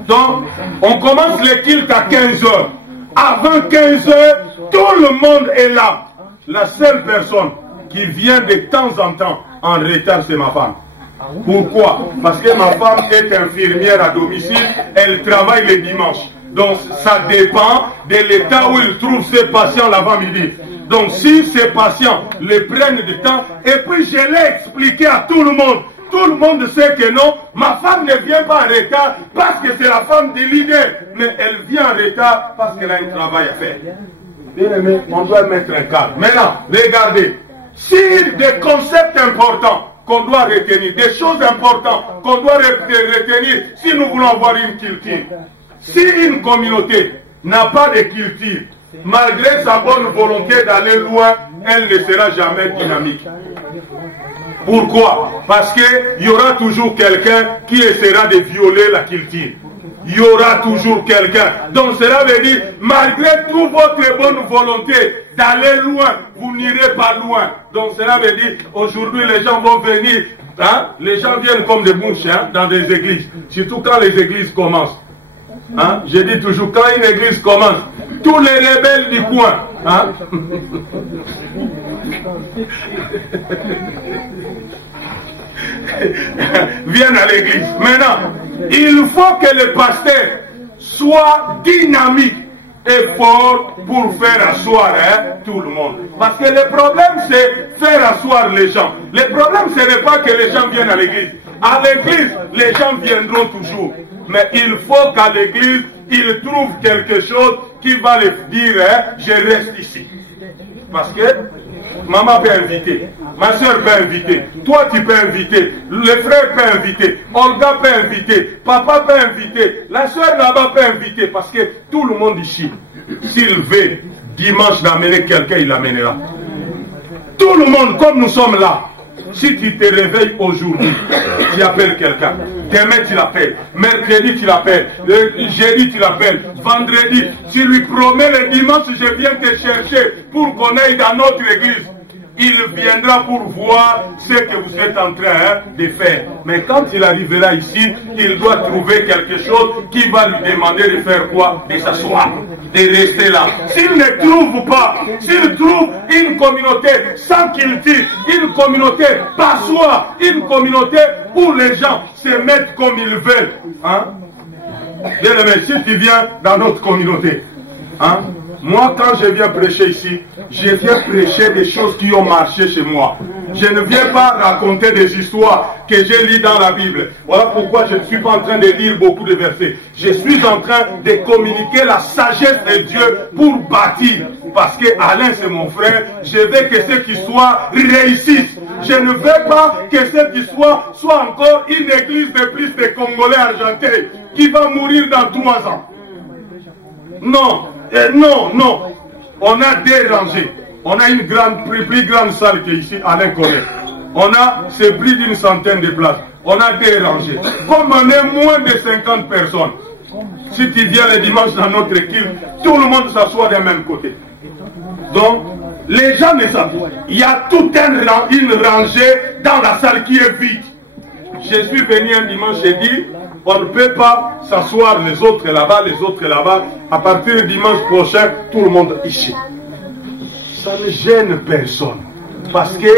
Donc, on commence les cultes à 15 heures. Avant 15 heures, tout le monde est là. La seule personne qui vient de temps en temps en retard, c'est ma femme. Pourquoi? Parce que ma femme est infirmière à domicile, elle travaille les dimanches. Donc, ça dépend de l'état où il trouve ses patients l'avant-midi. Donc, si ces patients les prennent du temps, et puis je l'ai expliqué à tout le monde. Tout le monde sait que non, ma femme ne vient pas en retard parce que c'est la femme du leader. Mais elle vient en retard parce qu'elle a un travail à faire. Bien aimé, on doit mettre un cadre. Maintenant, regardez. Si des concepts importants qu'on doit retenir, des choses importantes qu'on doit retenir si nous voulons avoir une culture. Si une communauté n'a pas de culture, malgré sa bonne volonté d'aller loin, elle ne sera jamais dynamique. Pourquoi? Parce qu'il y aura toujours quelqu'un qui essaiera de violer la culture. Il y aura toujours quelqu'un. Donc cela veut dire, malgré toute votre bonne volonté d'aller loin, vous n'irez pas loin. Donc cela veut dire, aujourd'hui les gens vont venir, hein? Les gens viennent comme des mouches dans des églises. Surtout quand les églises commencent. Hein? Je dis toujours, quand une église commence, tous les rebelles du coin, hein? viennent à l'église. Maintenant, il faut que le pasteur soit dynamique et fort pour faire asseoir tout le monde. Parce que le problème, c'est faire asseoir les gens. Le problème, ce n'est pas que les gens viennent à l'église. À l'église, les gens viendront toujours. Mais il faut qu'à l'église, ils trouvent quelque chose qui va les dire, je reste ici. Parce que maman peut inviter, ma soeur peut inviter, toi tu peux inviter, le frère peut inviter, Olga peut inviter, papa peut inviter, la soeur là-bas peut inviter, parce que tout le monde ici, s'il veut dimanche d'amener quelqu'un, il l'amènera. Tout le monde, comme nous sommes là, si tu te réveilles aujourd'hui, tu appelles quelqu'un. Demain tu l'appelles. Mercredi tu l'appelles. Jeudi tu l'appelles. Vendredi, tu lui promets le dimanche, je viens te chercher pour qu'on aille dans notre église. Il viendra pour voir ce que vous êtes en train de faire. Mais quand il arrivera ici, il doit trouver quelque chose qui va lui demander de faire quoi? De s'asseoir, de rester là. S'il ne trouve pas, s'il trouve une communauté sans culture, une communauté passoire, une communauté où les gens se mettent comme ils veulent, hein? Bien aimé, si tu viens dans notre communauté, hein? Moi, quand je viens prêcher ici, je viens prêcher des choses qui ont marché chez moi. Je ne viens pas raconter des histoires que j'ai lues dans la Bible. Voilà pourquoi je ne suis pas en train de lire beaucoup de versets. Je suis en train de communiquer la sagesse de Dieu pour bâtir. Parce que Alain, c'est mon frère, je veux que cette histoire réussisse. Je ne veux pas que cette histoire soit encore une église de plus de Congolais argentés qui va mourir dans 3 ans. Non. Non, non. On a des rangées. On a une plus grande salle qu'ici, Alain connaît. C'est plus d'une centaine de places. On a des rangées. Comme on est moins de 50 personnes, si tu viens le dimanche dans notre équipe, tout le monde s'assoit d'un même côté. Donc, les gens ne savent pas. Il y a toute une rangée dans la salle qui est vide. Je suis venu un dimanche, j'ai dit, on ne peut pas s'asseoir les autres là-bas, les autres là-bas. À partir du dimanche prochain, tout le monde ici. Ça ne gêne personne. Parce que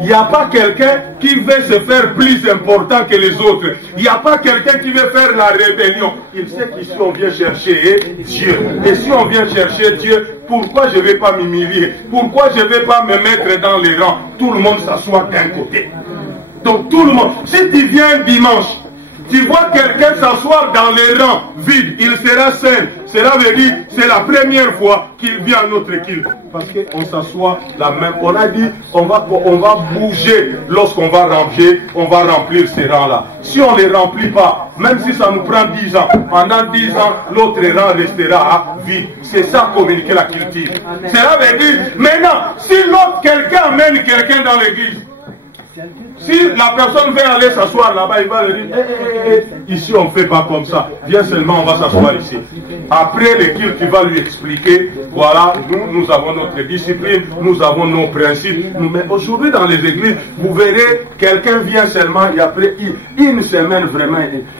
il n'y a pas quelqu'un qui veut se faire plus important que les autres. Il n'y a pas quelqu'un qui veut faire la rébellion. Il sait qu'ici on vient chercher Dieu. Et si on vient chercher Dieu, pourquoi je ne vais pas m'humilier? Pourquoi je ne vais pas me mettre dans les rangs? Tout le monde s'assoit d'un côté. Donc tout le monde, si tu viens dimanche, tu vois quelqu'un s'asseoir dans les rangs vides, il sera seul. Cela veut dire c'est la première fois qu'il vient à notre équipe. Parce qu'on s'assoit la même. On a dit on va bouger lorsqu'on va remplir ces rangs-là. Si on ne les remplit pas, même si ça nous prend 10 ans, pendant 10 ans, l'autre rang restera vide. C'est ça communiquer la culture. Cela veut dire, maintenant, si quelqu'un amène quelqu'un dans l'église, si la personne veut aller s'asseoir là-bas, il va lui dire, ici on ne fait pas comme ça, viens seulement, on va s'asseoir ici. Après l'équipe, tu vas lui expliquer, voilà, nous avons notre discipline, nous avons nos principes. Mais aujourd'hui dans les églises, vous verrez, quelqu'un vient seulement, et après une semaine vraiment,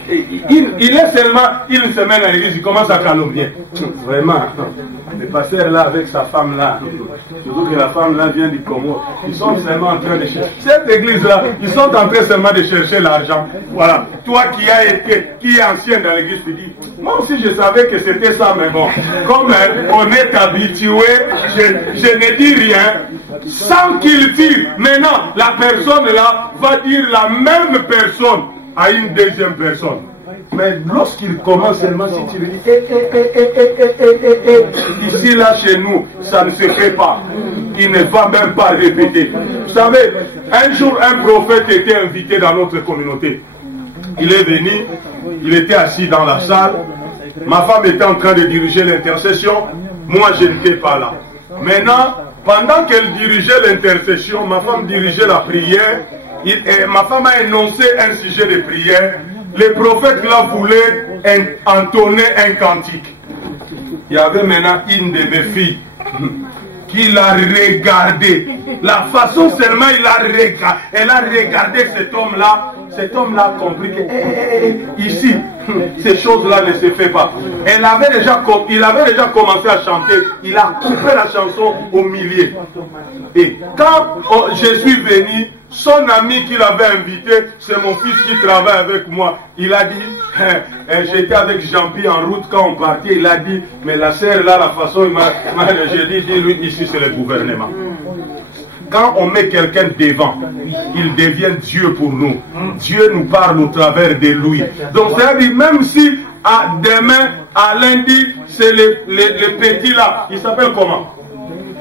il est seulement une semaine à l'église, il commence à calomnier. Vraiment, le pasteur là avec sa femme là, surtout que la femme là vient du Congo, ils sont seulement en train de chercher. Cette église là, ils sont en train seulement de chercher l'argent. Voilà. Toi qui est ancien dans l'église, tu dis, moi aussi je savais que c'était ça, mais bon, comme on est habitué, je ne dis rien, sans qu'il tire. Maintenant, la personne là va dire la même personne à une deuxième personne. Mais lorsqu'il commence seulement, si tu lui dis, ici là chez nous, ça ne se fait pas. Il ne va même pas répéter. Vous savez, un jour un prophète était invité dans notre communauté. Il est venu, il était assis dans la salle. Ma femme était en train de diriger l'intercession. Moi, je n'étais pas là. Maintenant, pendant qu'elle dirigeait l'intercession, ma femme dirigeait la prière. Ma femme a énoncé un sujet de prière. Le prophète là voulait entonner un cantique. Il y avait maintenant une de mes filles qui l'a regardé. La façon seulement elle a regardé cet homme-là. Cet homme-là a compris que ici, ces choses-là ne se font pas. Il avait déjà commencé à chanter. Il a coupé la chanson au milieu. Et quand je suis venu, son ami qui l'avait invité, c'est mon fils qui travaille avec moi. Il a dit, j'étais avec Jean-Pierre en route quand on partait, il a dit, mais la sœur là, la façon, j'ai dit, lui, ici c'est le gouvernement. Quand on met quelqu'un devant, il devient Dieu pour nous. Dieu nous parle au travers de lui. Donc ça veut dire, même si demain, à lundi, c'est le petit là, il s'appelle comment?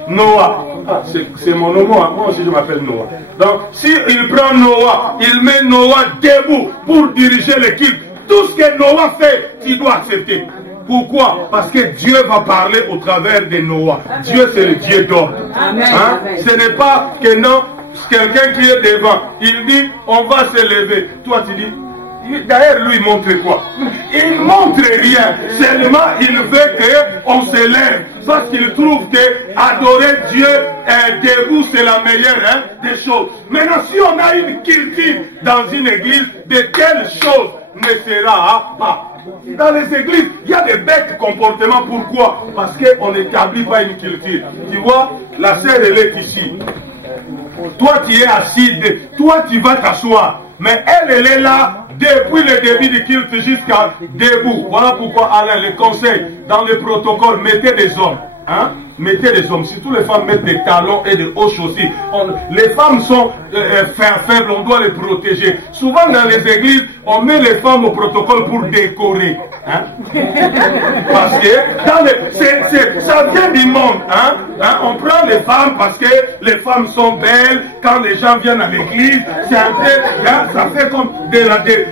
Noah. Ah, c'est mon nom, moi aussi je m'appelle Noah. Donc, s'il prend Noah, il met Noah debout pour diriger l'équipe. Tout ce que Noah fait, tu dois accepter. Pourquoi? Parce que Dieu va parler au travers de Noah. Dieu, c'est le Dieu d'ordre. Hein? Ce n'est pas que non, quelqu'un qui est devant, il dit, on va se lever. Toi, tu dis, d'ailleurs, lui, il montre quoi? Il ne montre rien. Seulement, il veut qu'on se lève. Parce qu'il trouve que adorer Dieu debout, c'est la meilleure des choses. Maintenant, si on a une culture dans une église, de telles choses ne sera pas. Dans les églises, il y a des bêtes comportements. Pourquoi? Parce qu'on n'établit pas une culture. Tu vois, la sœur, elle est ici. Toi, tu es assis. Toi, tu vas t'asseoir. Mais elle est là depuis le début du culte jusqu'à debout. Voilà pourquoi Alain, le conseil, dans le protocole, mettez des hommes. Hein? Mettez des hommes. Surtout les femmes mettent des talons et des hauts chaussures. Les femmes sont faibles, on doit les protéger. Souvent dans les églises, on met les femmes au protocole pour décorer. Hein? Parce que ça vient du monde. Hein? On prend les femmes parce que les femmes sont belles. Quand les gens viennent à l'église, c'est un peu, ça fait comme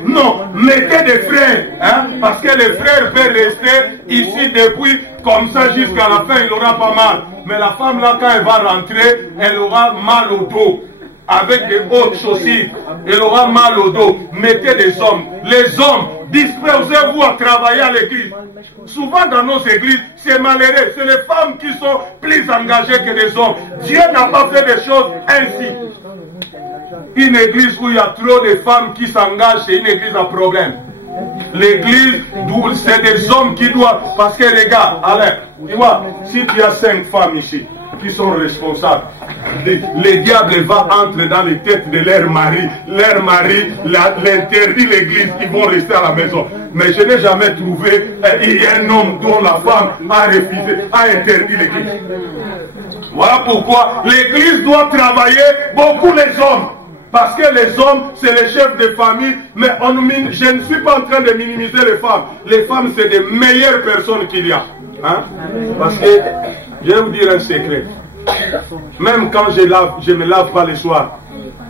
non, mettez des frères. Hein? Parce que les frères peuvent rester ici depuis comme ça jusqu'à la fin, il aura pas mal. Mais la femme là, quand elle va rentrer, elle aura mal au dos. Avec des hautes chaussures, elle aura mal au dos. Mettez des hommes. Les hommes, disposez-vous à travailler à l'église. Souvent dans nos églises, c'est malheureux. C'est les femmes qui sont plus engagées que les hommes. Dieu n'a pas fait des choses ainsi. Une église où il y a trop de femmes qui s'engagent, c'est une église à problème. L'église, c'est des hommes qui doivent... Parce que regarde, Alain, tu vois, si tu as 5 femmes ici qui sont responsables, le diable va entrer dans les têtes de leur mari. Leur mari l'interdit l'église, ils vont rester à la maison. Mais je n'ai jamais trouvé un homme dont la femme a refusé, a interdit l'église. Voilà pourquoi l'église doit travailler beaucoup les hommes. Parce que les hommes, c'est les chefs de famille, mais je ne suis pas en train de minimiser les femmes. Les femmes, c'est des meilleures personnes qu'il y a. Hein? Parce que, je vais vous dire un secret. Même quand je me lave pas le soir,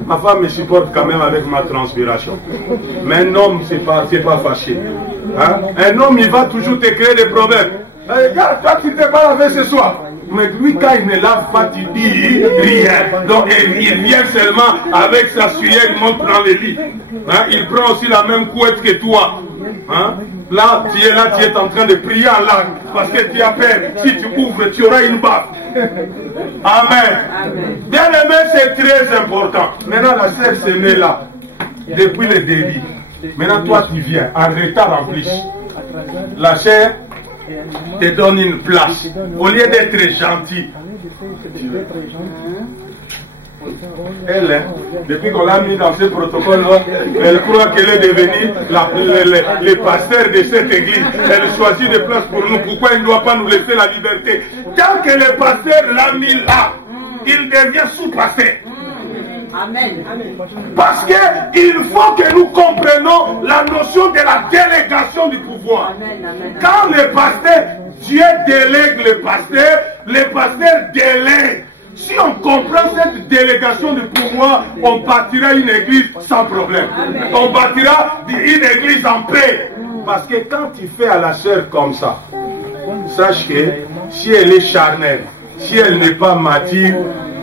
ma femme me supporte quand même avec ma transpiration. Mais un homme, c'est pas fâché. Hein? Un homme, il va toujours te créer des problèmes. Regarde, toi, tu t'es pas lavé ce soir. Mais lui, quand il ne lave pas, tu dis rien. Donc, il vient seulement avec sa suyeuse, il monte dans le lit. Hein? Il prend aussi la même couette que toi. Hein? Là, tu es en train de prier en langue. Parce que tu as peur. Si tu ouvres, tu auras une baffe. Amen. Bien aimé, c'est très important. Maintenant, la sœur s'est née là. Depuis le début. Maintenant, toi, tu viens. En retard en plus. La chair te donne une place. Au lieu d'être gentil. Elle, depuis qu'on l'a mis dans ce protocole-là, elle croit qu'elle est devenue le pasteur de cette église. Elle choisit des places pour nous. Pourquoi elle ne doit pas nous laisser la liberté? Tant que le pasteur l'a mis là, il devient sous-pasteur. Amen. Parce qu'il faut que nous comprenions la notion de la délégation du pouvoir. Quand le pasteur, Dieu délègue le pasteur délègue. Si on comprend cette délégation du pouvoir, on bâtira une église sans problème. On bâtira une église en paix. Parce que quand tu fais à la sœur comme ça, sache que si elle est charnelle, si elle n'est pas mature,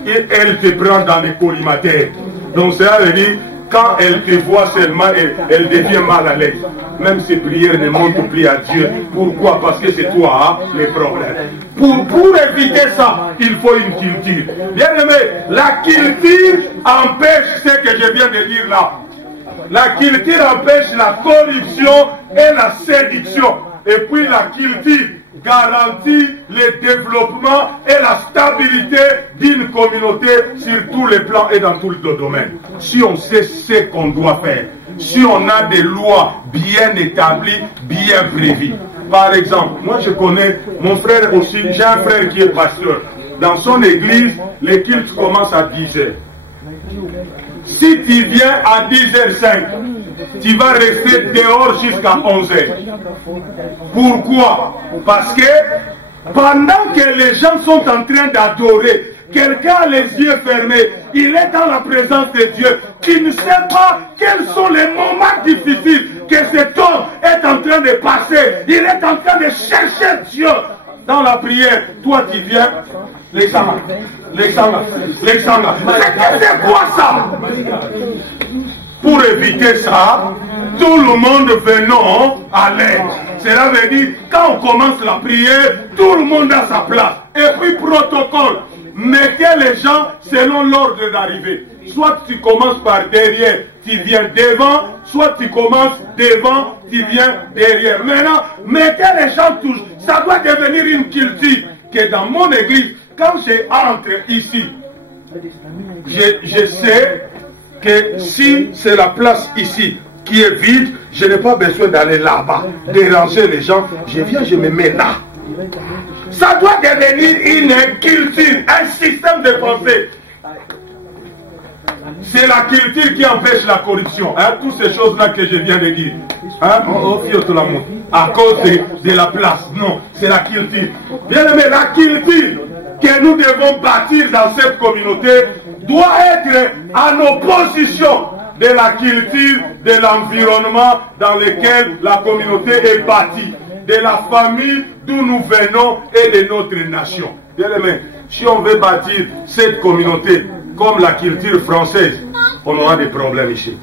elle te prend dans les collimateurs. Donc cela veut dire, quand elle te voit seulement, elle devient mal à l'aise. Même ses prières ne montent plus à Dieu. Pourquoi? Parce que c'est toi les problèmes. Pour éviter ça, il faut une culture. Bien aimé, la culture empêche ce que je viens de dire là. La culture empêche la corruption et la séduction. Et puis la culture garantit le développement et la stabilité d'une communauté sur tous les plans et dans tous les domaines. Si on sait ce qu'on doit faire, si on a des lois bien établies, bien prévues. Par exemple, moi je connais mon frère aussi, j'ai un frère qui est pasteur. Dans son église, les cultes commencent à 10h. Si tu viens à 10h05, tu vas rester dehors jusqu'à 11h. Pourquoi? Parce que pendant que les gens sont en train d'adorer, quelqu'un a les yeux fermés, il est dans la présence de Dieu, qui ne sait pas quels sont les moments difficiles que cet homme est en train de passer. Il est en train de chercher Dieu dans la prière. Toi tu viens, l'examen. C'est quoi ça? Pour éviter ça, tout le monde venant à l'aide. Cela veut dire, quand on commence la prière, tout le monde a sa place. Et puis protocole, mettez les gens selon l'ordre d'arrivée. Soit tu commences par derrière, tu viens devant, soit tu commences devant, tu viens derrière. Maintenant, mettez les gens tous. Ça doit devenir une culture que dans mon église, quand j'entre ici, je sais que si c'est la place ici qui est vide, je n'ai pas besoin d'aller là-bas, déranger les gens. Je viens, je me mets là. Ça doit devenir une culture, un système de pensée. C'est la culture qui empêche la corruption. Hein? Toutes ces choses-là que je viens de dire. Hein? À cause de la place. Non, c'est la culture. Bien aimé, la culture que nous devons bâtir dans cette communauté doit être en opposition de la culture de l'environnement dans lequel la communauté est bâtie, de la famille d'où nous venons et de notre nation. Bien aimé, si on veut bâtir cette communauté comme la culture française, on aura des problèmes ici.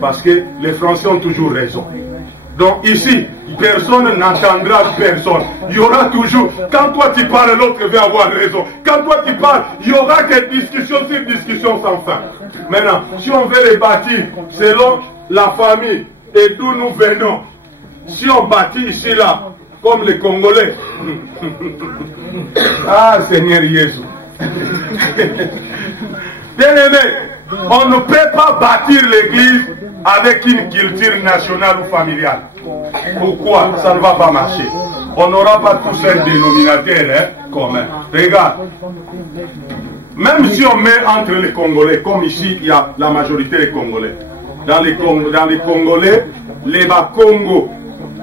Parce que les Français ont toujours raison. Donc ici, personne n'entendra personne. Il y aura toujours, quand toi tu parles, l'autre va avoir raison. Quand toi tu parles, il y aura des discussions sur discussions sans fin. Maintenant, si on veut les bâtir selon la famille et d'où nous venons, si on bâtit ici là, comme les Congolais, ah Seigneur Jésus. Bien aimé, on ne peut pas bâtir l'église avec une culture nationale ou familiale. Pourquoi? Ça ne va pas marcher. On n'aura pas tous un dénominateur commun. Regarde, Même si on met entre les Congolais, comme ici, il y a la majorité des Congolais. Dans les Congolais, les Bakongo,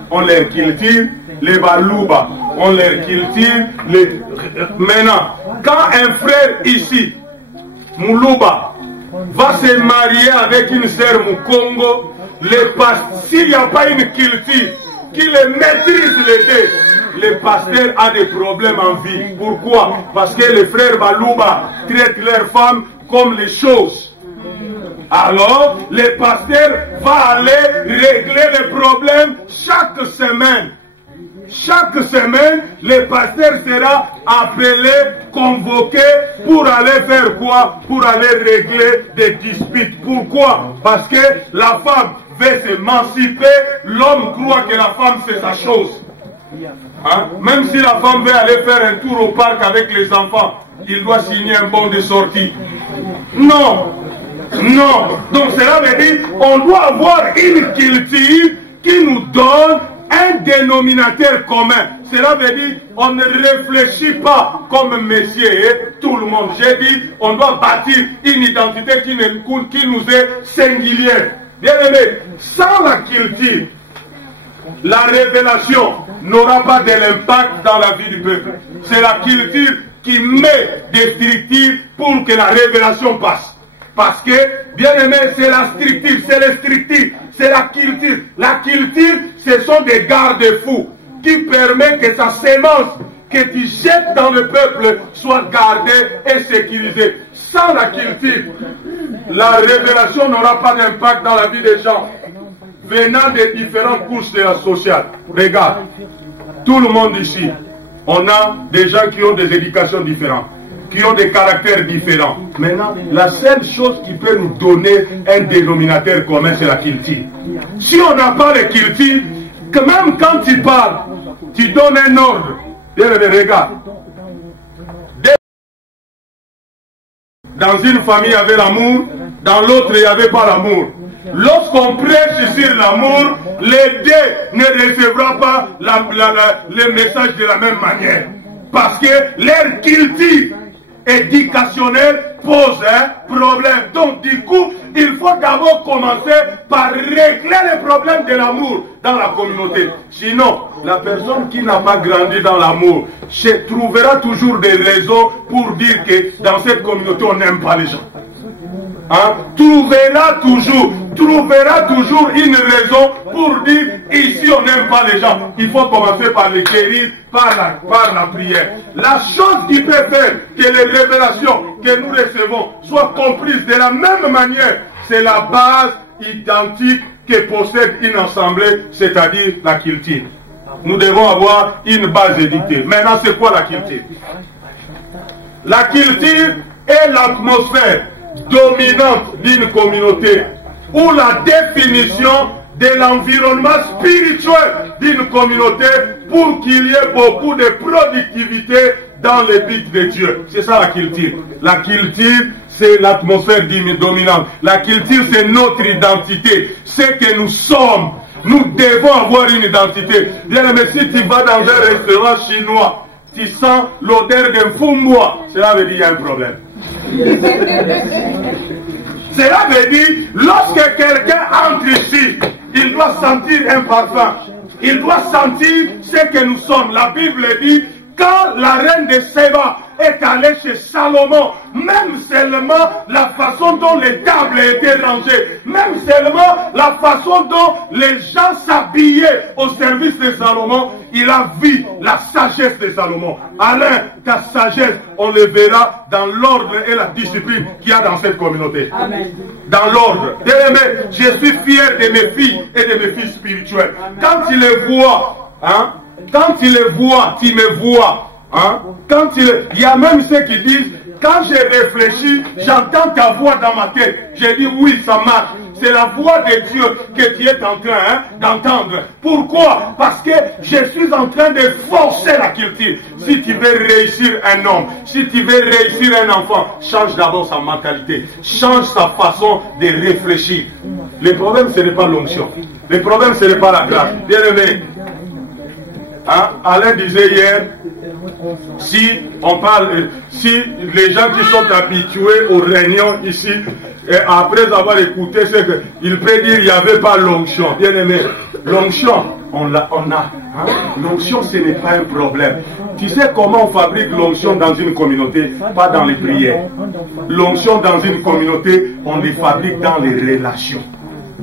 on les cultive, les Baluba, on les cultive. Maintenant, quand un frère ici, Moulouba, va se marier avec une sœur Moukongo, s'il n'y a pas une culture qui les maîtrise les deux, les pasteurs ont des problèmes en vie. Pourquoi? Parce que les frères Balouba traitent leurs femmes comme les choses. Alors, les pasteurs vont aller régler les problèmes chaque semaine. Chaque semaine, le pasteur sera appelé, convoqué pour aller faire quoi? Pour aller régler des disputes. Pourquoi? Parce que la femme veut s'émanciper, l'homme croit que la femme c'est sa chose. Hein? Même si la femme veut aller faire un tour au parc avec les enfants, il doit signer un bon de sortie. Non, non. Donc cela veut dire qu'on doit avoir une culture qui nous donne un dénominateur commun. Cela veut dire on ne réfléchit pas comme messieurs et tout le monde. J'ai dit on doit bâtir une identité qui nous est singulière. Bien aimé, sans la culture, la révélation n'aura pas de l'impact dans la vie du peuple. C'est la culture qui met des structures pour que la révélation passe. Parce que, bien aimé, c'est la structure, c'est les structures, c'est la culture. La culture, ce sont des garde-fous qui permettent que sa sémence que tu jettes dans le peuple soit gardée et sécurisée. Sans la culture, la révélation n'aura pas d'impact dans la vie des gens venant des différentes couches de la sociale. Regarde, tout le monde ici, on a des gens qui ont des éducations différentes, qui ont des caractères différents. Maintenant, la seule chose qui peut nous donner un dénominateur commun, c'est la culture. Si on n'a pas de culture, que même quand tu parles, tu donnes un ordre. Bien, regarde. Dans une famille, il y avait l'amour, dans l'autre, il n'y avait pas l'amour. Lorsqu'on prêche sur l'amour, les deux ne recevront pas le message de la même manière. Parce que leur culture éducationnelle pose un problème. Donc du coup, il faut d'abord commencer par régler les problèmes de l'amour dans la communauté. Sinon, la personne qui n'a pas grandi dans l'amour trouvera toujours des raisons pour dire que dans cette communauté, on n'aime pas les gens. Hein? Trouvera toujours une raison pour dire ici on n'aime pas les gens. Il faut commencer par les guérir, par la prière. La chose qui peut faire que les révélations que nous recevons soient comprises de la même manière, c'est la base identique que possède une assemblée, c'est-à-dire la culture. Nous devons avoir une base édictée. Maintenant, c'est quoi la culture? La culture est l'atmosphère dominante d'une communauté, ou la définition de l'environnement spirituel d'une communauté pour qu'il y ait beaucoup de productivité dans les buts de Dieu. C'est ça la culture. La culture, c'est l'atmosphère dominante. La culture, c'est notre identité. C'est que nous sommes. Nous devons avoir une identité. Bien, mais si tu vas dans un restaurant chinois, tu sens l'odeur d'un fumbois, cela veut dire qu'il y a un problème. Cela veut dire, lorsque quelqu'un entre ici, il doit sentir un parfum. Il doit sentir ce que nous sommes. La Bible dit, quand la reine de Séba est allée chez Salomon, même seulement la façon dont les tables étaient rangées, même seulement la façon dont les gens s'habillaient au service de Salomon, il a vu la sagesse de Salomon. Alain, ta sagesse, on le verra dans l'ordre et la discipline qu'il y a dans cette communauté. Amen. Dans l'ordre. Bien-aimé, je suis fier de mes filles et de mes filles spirituelles. Quand tu les vois, hein, quand tu les vois, tu me vois. Hein? Il y a même ceux qui disent, quand j'ai réfléchi, j'entends ta voix dans ma tête. J'ai dit oui, ça marche. C'est la voix de Dieu que tu es en train d'entendre. Pourquoi? Parce que je suis en train de forcer la culture. Si tu veux réussir un homme, si tu veux réussir un enfant, change d'abord sa mentalité. Change sa façon de réfléchir. Le problème, ce n'est pas l'onction. Le problème, ce n'est pas la grâce. Bien aimé. Hein? Alain disait hier, si on parle, si les gens qui sont habitués aux réunions ici, et après avoir écouté ce qu'il peut dire, il n'y avait pas l'onction. Bien aimé, l'onction, on a. Hein? L'onction, ce n'est pas un problème. Tu sais comment on fabrique l'onction dans une communauté? Pas dans les prières. L'onction dans une communauté, on les fabrique dans les relations.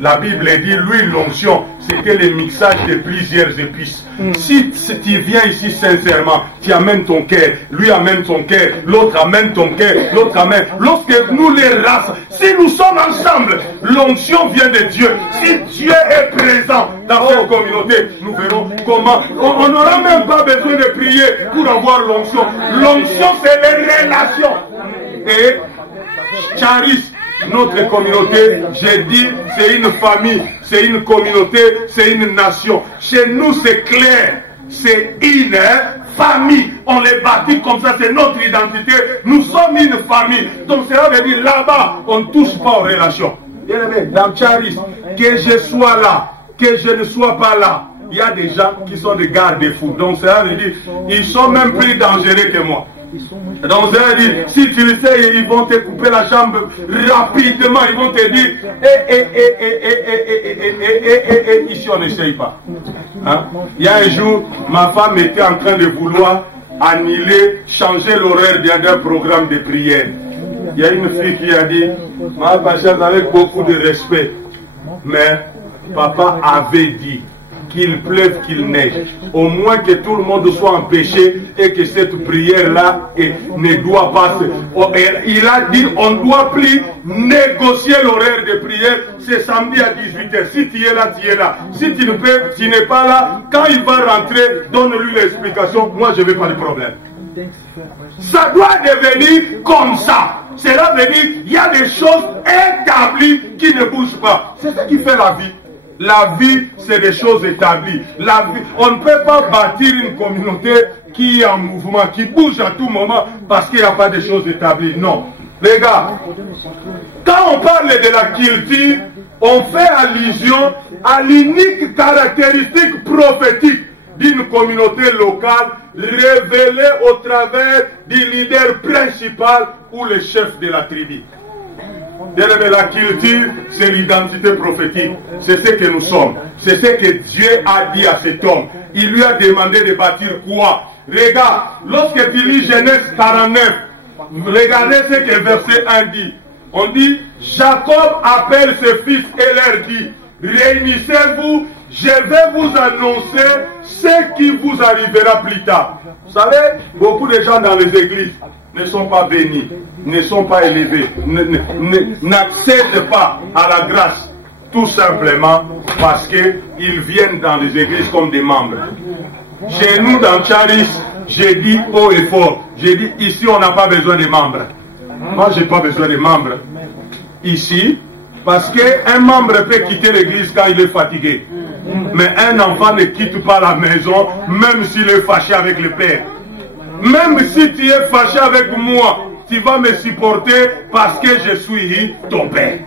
La Bible dit, lui, l'onction, c'était le mixage de plusieurs épices. Si tu viens ici sincèrement, tu amènes ton cœur, lui amène son cœur, l'autre amène ton cœur, l'autre amène. Lorsque nous les races, si nous sommes ensemble, l'onction vient de Dieu. Si Dieu est présent dans cette communauté, nous verrons comment. On n'aura même pas besoin de prier pour avoir l'onction. L'onction, c'est les relations. Et Charis, notre communauté, j'ai dit, c'est une famille, c'est une communauté, c'est une nation. Chez nous, c'est clair, c'est une famille. On les bâtit comme ça, c'est notre identité. Nous sommes une famille. Donc cela veut dire, là-bas, on ne touche pas aux relations. Bien aimé, dans Charis, que je sois là, que je ne sois pas là, il y a des gens qui sont des garde-fous. Donc cela veut dire, ils sont même plus dangereux que moi. Donc ça veut dire, si tu le sais, ils vont te couper la jambe rapidement, ils vont te dire, ici on n'essaye pas. Hein? Il y a un jour, ma femme était en train de vouloir annuler, changer l'horaire d'un programme de prière. Il y a une fille qui a dit, ma patience avec beaucoup de respect, mais papa avait dit, qu'il pleuve, qu'il neige, au moins que tout le monde soit empêché et que cette prière-là ne doit pas se... Il a dit, on ne doit plus négocier l'horaire de prière, c'est samedi à 18h. Si tu es là, tu es là. Si tu n'es pas là, quand il va rentrer, donne-lui l'explication, moi je n'ai pas de problème. Ça doit devenir comme ça. Cela veut dire, il y a des choses établies qui ne bougent pas. C'est ça qui fait la vie. La vie, c'est des choses établies. La vie, on ne peut pas bâtir une communauté qui est en mouvement, qui bouge à tout moment parce qu'il n'y a pas de choses établies. Non. Les gars, quand on parle de la culture, on fait allusion à l'unique caractéristique prophétique d'une communauté locale révélée au travers du leader principal ou le chef de la tribu. La culture, c'est l'identité prophétique. C'est ce que nous sommes. C'est ce que Dieu a dit à cet homme. Il lui a demandé de bâtir quoi? Regarde, lorsque tu lis Genèse 49, regardez ce que verset 1 dit. On dit, Jacob appelle ses fils et leur dit, réunissez-vous, je vais vous annoncer ce qui vous arrivera plus tard. Vous savez, beaucoup de gens dans les églises ne sont pas bénis, ne sont pas élevés, n'accèdent pas à la grâce, tout simplement parce qu'ils viennent dans les églises comme des membres. Chez nous, dans Charis, j'ai dit haut et fort, j'ai dit ici on n'a pas besoin de membres. Moi, je n'ai pas besoin de membres ici, parce qu'un membre peut quitter l'église quand il est fatigué. Mais un enfant ne quitte pas la maison, même s'il est fâché avec le père. Même si tu es fâché avec moi, tu vas me supporter parce que je suis ton père.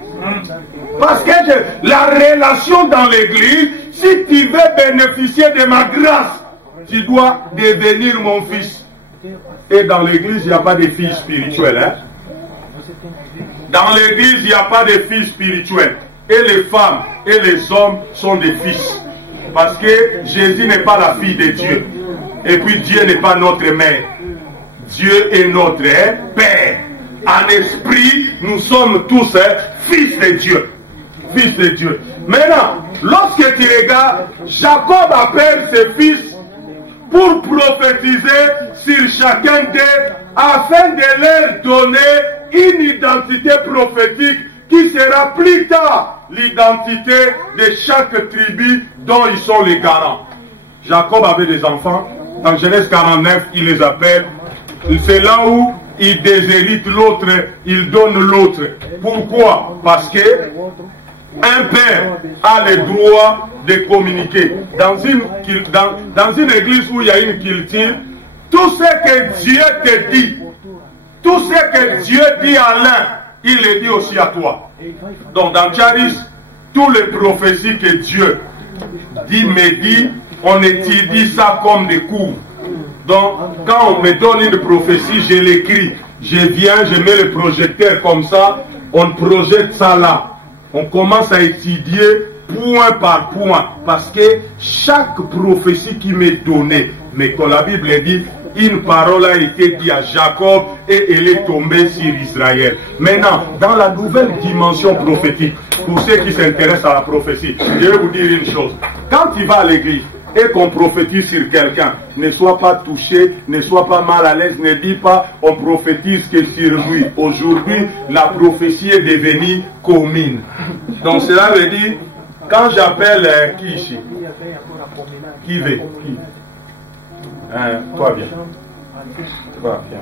Parce que la relation dans l'église, si tu veux bénéficier de ma grâce, tu dois devenir mon fils. Et dans l'église, il n'y a pas de filles spirituelles. Hein? Dans l'église, il n'y a pas de filles spirituelles. Et les femmes et les hommes sont des fils. Parce que Jésus n'est pas la fille de Dieu. Et puis Dieu n'est pas notre mère. Dieu est notre Père. En esprit, nous sommes tous fils de Dieu. Fils de Dieu. Maintenant, lorsque tu regardes, Jacob appelle ses fils pour prophétiser sur chacun d'eux afin de leur donner une identité prophétique qui sera plus tard l'identité de chaque tribu dont ils sont les garants. Jacob avait des enfants. Dans Genèse 49, il les appelle. C'est là où il déshérite l'autre, il donne l'autre. Pourquoi? Parce que un père a le droit de communiquer. Dans une église où il y a une culture, tout ce que Dieu te dit, tout ce que Dieu dit à l'un, il le dit aussi à toi. Donc dans Charis, toutes les prophéties que Dieu dit, me dit, on étudie ça comme des cours. Donc, quand on me donne une prophétie, je l'écris. Je viens, je mets le projecteur comme ça, on projette ça là. On commence à étudier point par point, parce que chaque prophétie qui m'est donnée, mais quand la Bible dit, une parole a été dite à Jacob et elle est tombée sur Israël. Maintenant, dans la nouvelle dimension prophétique, pour ceux qui s'intéressent à la prophétie, je vais vous dire une chose. Quand tu vas à l'église et qu'on prophétise sur quelqu'un, ne sois pas touché, ne sois pas mal à l'aise, ne dis pas on prophétise que sur lui. Aujourd'hui, la prophétie est devenue commune. Donc cela veut dire, quand j'appelle qui ici? Qui veut? Qui? Toi viens. Toi viens.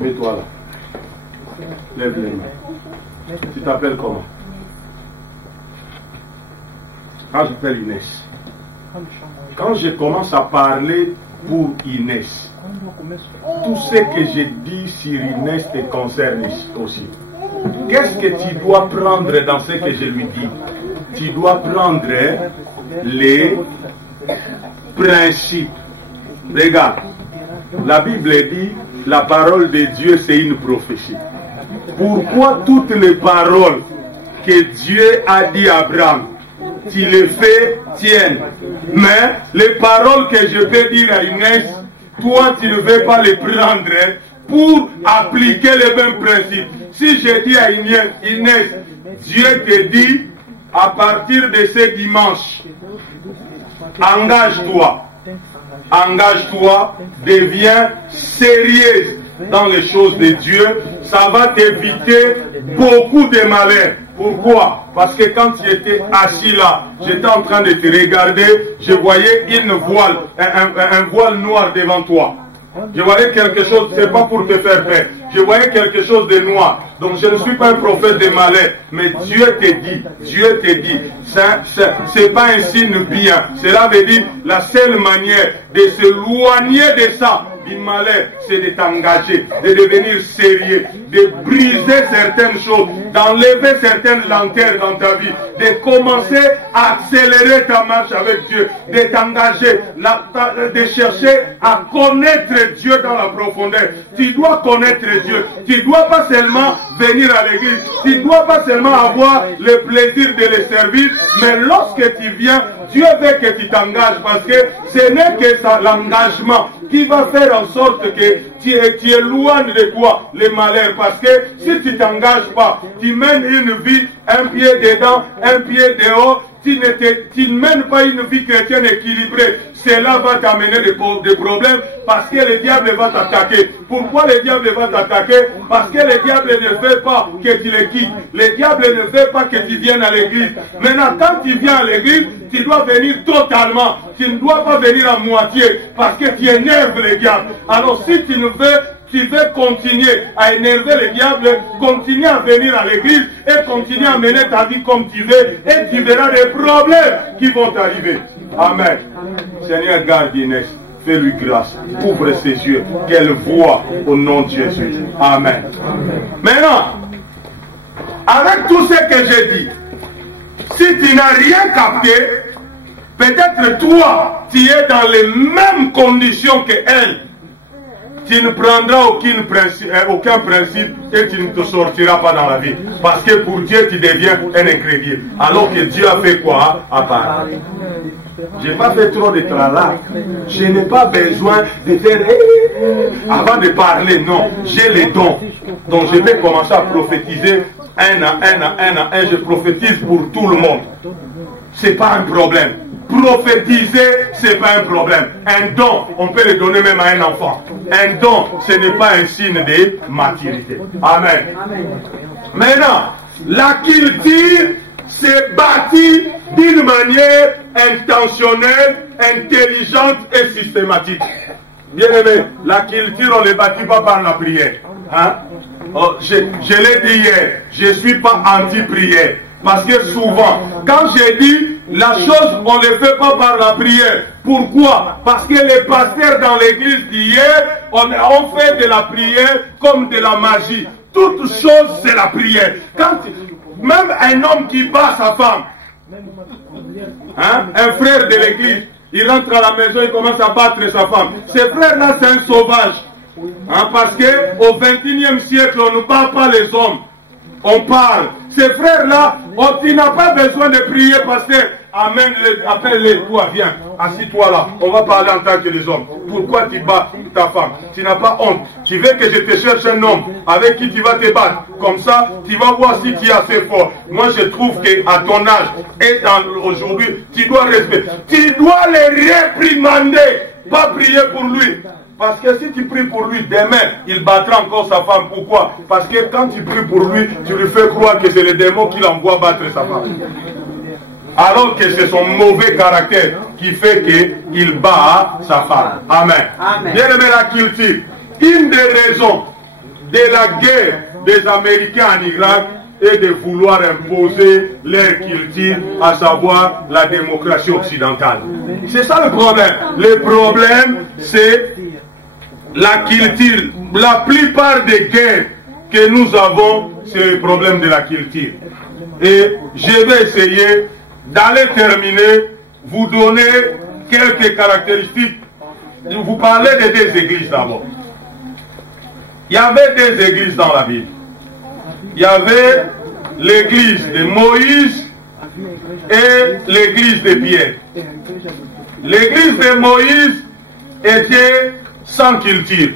Mets-toi là. Lève les mains. Tu t'appelles comment? Quand je m'appelle Inès. Quand je commence à parler pour Inès, tout ce que je dis sur Inès te concerne aussi. Qu'est-ce que tu dois prendre dans ce que je lui dis? Tu dois prendre les principes. Regarde, la Bible dit, la parole de Dieu c'est une prophétie. Pourquoi toutes les paroles que Dieu a dit à Abraham, tu les fais tiennes? Mais les paroles que je peux dire à Inès, toi tu ne veux pas les prendre pour appliquer les mêmes principes. Si je dis à Inès, Dieu te dit, à partir de ce dimanche, engage-toi. Engage-toi, deviens sérieuse dans les choses de Dieu. Ça va t'éviter beaucoup de malheurs. Pourquoi? Parce que quand tu étais assis là, j'étais en train de te regarder, je voyais une voile, un voile noir devant toi. Je voyais quelque chose, c'est pas pour te faire peur. Je voyais quelque chose de noir. Donc je ne suis pas un prophète de malheur. Mais Dieu te dit, c'est pas un signe bien. Cela veut dire, la seule manière de s'éloigner de ça, du malheur, c'est de t'engager, de devenir sérieux, de briser certaines choses, d'enlever certaines lenteurs dans ta vie, de commencer à accélérer ta marche avec Dieu, de t'engager, de chercher à connaître Dieu dans la profondeur. Tu dois connaître Dieu. Tu ne dois pas seulement venir à l'église, tu ne dois pas seulement avoir le plaisir de le servir, mais lorsque tu viens, Dieu veut que tu t'engages, parce que ce n'est que l'engagement qui va faire en sorte que tu éloignes de toi les malheurs. Parce que si tu ne t'engages pas, tu mènes une vie, un pied dedans, un pied dehors, tu ne mènes pas une vie chrétienne équilibrée. Cela va t'amener des problèmes, parce que le diable va t'attaquer. Pourquoi le diable va t'attaquer? Parce que le diable ne veut pas que tu le quittes. Le diable ne veut pas que tu viennes à l'église. Maintenant, quand tu viens à l'église, tu dois venir totalement. Tu ne dois pas venir à moitié, parce que tu énerves le diable. Alors si tu veux continuer à énerver le diable, continue à venir à l'église et continue à mener ta vie comme tu veux, et tu verras des problèmes qui vont t'arriver. Amen. Seigneur, garde Inès, fais-lui grâce, ouvre ses yeux, qu'elle voie au nom de Jésus. Amen. Maintenant, avec tout ce que j'ai dit, si tu n'as rien capté, peut-être toi, tu es dans les mêmes conditions que elle. Tu ne prendras aucun principe et tu ne te sortiras pas dans la vie. Parce que pour Dieu, tu deviens un incrédule. Alors que Dieu a fait quoi à part? Je n'ai pas fait trop de tralala. Je n'ai pas besoin de faire avant de parler. Non, j'ai les dons. Donc je vais commencer à prophétiser un à un. Je prophétise pour tout le monde. Ce n'est pas un problème. Prophétiser, ce n'est pas un problème. Un don, on peut le donner même à un enfant. Un don, ce n'est pas un signe de maturité. Amen. Maintenant, la culture s'est bâtie d'une manière intentionnelle, intelligente et systématique. Bien aimé, la culture, on ne le bâtit pas par la prière. Hein? Oh, je l'ai dit hier, je ne suis pas anti-prière. Parce que souvent, quand j'ai dit la chose, on ne le fait pas par la prière. Pourquoi? Parce que les pasteurs dans l'église d'hier ont fait de la prière comme de la magie. toute chose, c'est la prière. Quand même un homme qui bat sa femme, hein, un frère de l'église, il rentre à la maison, il commence à battre sa femme. Ce frère-là, c'est un sauvage. Hein, parce qu'au XXIe siècle, on ne bat pas les hommes. On parle. Ces frères-là, tu n'as pas besoin de prier, pasteur. Appelle-les, toi, viens, assis-toi là. On va parler en tant que les hommes. Pourquoi tu bats ta femme? Tu n'as pas honte. Tu veux que je te cherche un homme avec qui tu vas te battre. Comme ça, tu vas voir si tu es assez fort. Moi, je trouve qu'à ton âge et aujourd'hui, tu dois respecter. Tu dois les réprimander, pas prier pour lui. Parce que si tu pries pour lui, demain, il battra encore sa femme. Pourquoi? Parce que quand tu pries pour lui, tu lui fais croire que c'est le démon qui l'envoie battre sa femme. Alors que c'est son mauvais caractère qui fait qu'il bat sa femme. Amen. Bien aimé la culture. Une des raisons de la guerre des Américains en Irak est de vouloir imposer leur culture, à savoir la démocratie occidentale. C'est ça le problème. Le problème, c'est la culture. La plupart des guerres que nous avons, c'est le problème de la culture. Et je vais essayer d'aller terminer, vous donner quelques caractéristiques. Vous parlez de deux églises d'abord. Il y avait deux églises dans la Bible. Il y avait l'église de Moïse et l'église de Pierre. L'église de Moïse était sans culture.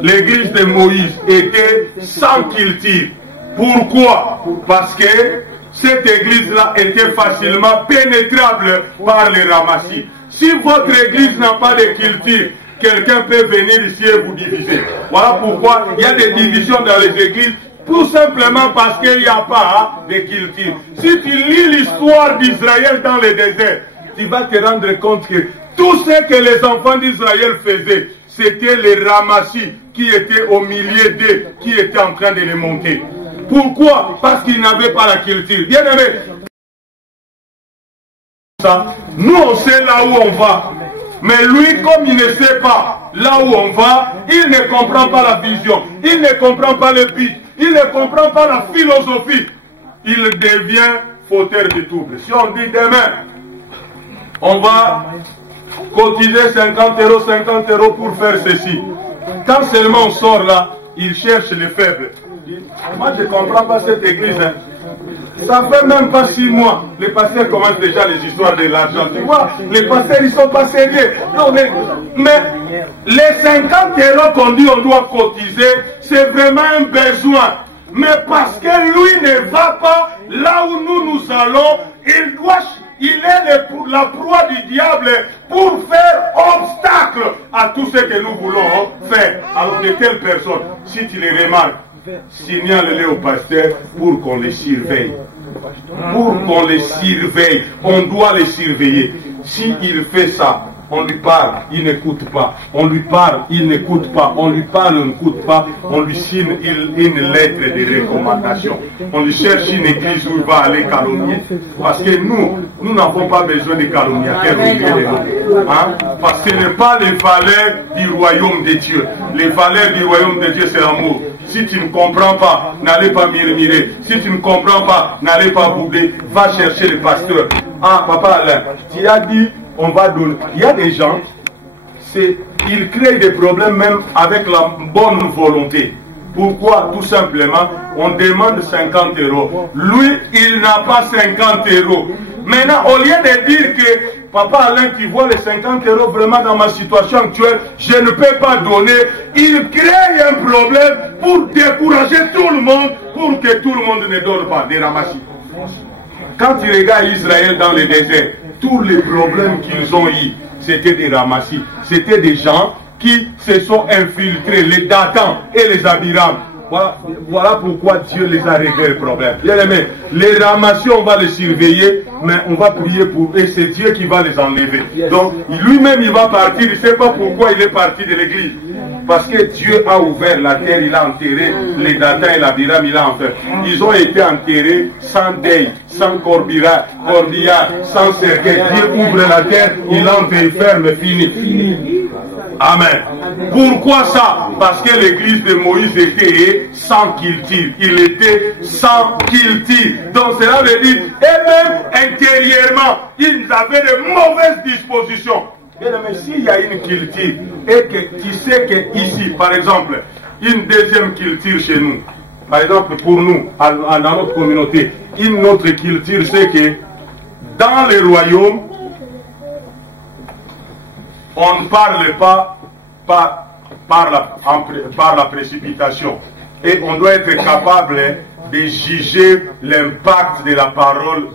L'église de Moïse était sans culture. Pourquoi? Parce que cette église-là était facilement pénétrable par les ramassis. Si votre église n'a pas de culture, quelqu'un peut venir ici et vous diviser. Voilà pourquoi il y a des divisions dans les églises, tout simplement parce qu'il n'y a pas de culture. Si tu lis l'histoire d'Israël dans le désert, tu vas te rendre compte que tout ce que les enfants d'Israël faisaient, c'était les ramassis qui étaient au milieu d'eux, qui étaient en train de les monter. Pourquoi? Parce qu'ils n'avaient pas la culture. Bien aimé, nous on sait là où on va. Mais lui, comme il ne sait pas là où on va, il ne comprend pas la vision. Il ne comprend pas le but. Il ne comprend pas la philosophie. Il devient fauteur de troubles. Si on dit demain, on va cotiser 50 € pour faire ceci. Quand seulement on sort là, il cherche les faibles. Moi, je ne comprends pas cette église. Hein. Ça fait même pas 6 mois. Les pasteurs commencent déjà les histoires de l'argent. Tu vois, les pasteurs, ils ne sont pas sérieux. Non, mais les 50 € qu'on dit on doit cotiser, c'est vraiment un besoin. Mais parce que lui ne va pas là où nous allons, il est la proie du diable pour faire obstacle à tout ce que nous voulons faire. Alors de telles personnes, si tu les remarques, signale-les au pasteur pour qu'on les surveille. Pour qu'on les surveille. On doit les surveiller. S'il fait ça, on lui parle, il n'écoute pas. On lui parle, il n'écoute pas. On lui parle, il n'écoute pas. On lui signe une lettre de recommandation. On lui cherche une église où il va aller calomnier. Parce que nous n'avons pas besoin de calomniateurs au milieu de nous. Hein? Parce que ce n'est pas les valeurs du royaume de Dieu. Les valeurs du royaume de Dieu, c'est l'amour. Si tu ne comprends pas, n'allez pas murmurer. Si tu ne comprends pas, n'allez pas boubler. Va chercher le pasteur. Ah, papa Alain, tu as dit, on va donner. Il y a des gens, ils créent des problèmes même avec la bonne volonté. Pourquoi? Tout simplement, on demande 50 €. Lui, il n'a pas 50 €. Maintenant, au lieu de dire que, papa Alain, tu vois les 50 € vraiment dans ma situation actuelle, je ne peux pas donner, il crée un problème pour décourager tout le monde, pour que tout le monde ne donne pas des ramassis. Quand tu regardes Israël dans le désert, tous les problèmes qu'ils ont eu, c'était des ramassis. C'était des gens qui se sont infiltrés, les Datans et les Abiram. Voilà pourquoi Dieu les a réglés le problème. Bien aimé, les ramassis, on va les surveiller, mais on va prier pour eux, et c'est Dieu qui va les enlever. Donc, lui-même, il va partir, il ne sait pas pourquoi il est parti de l'église. Parce que Dieu a ouvert la terre, il a enterré les Datans et l'Abiram, il a enterré. Ils ont été enterrés sans deuil, sans corbillard, sans cercueil. Dieu ouvre la terre, il entre, il ferme, fini. Amen. Pourquoi ça? Parce que l'église de Moïse était sans culture. Il était sans culture. Donc cela veut dire, et même intérieurement, ils avaient de mauvaises dispositions. Mais s'il y a une culture, et que tu sais que ici, par exemple, une deuxième culture chez nous, par exemple pour nous, dans notre communauté, une autre culture, c'est que dans les royaumes, on ne parle pas par la précipitation. Et on doit être capable de juger l'impact de la parole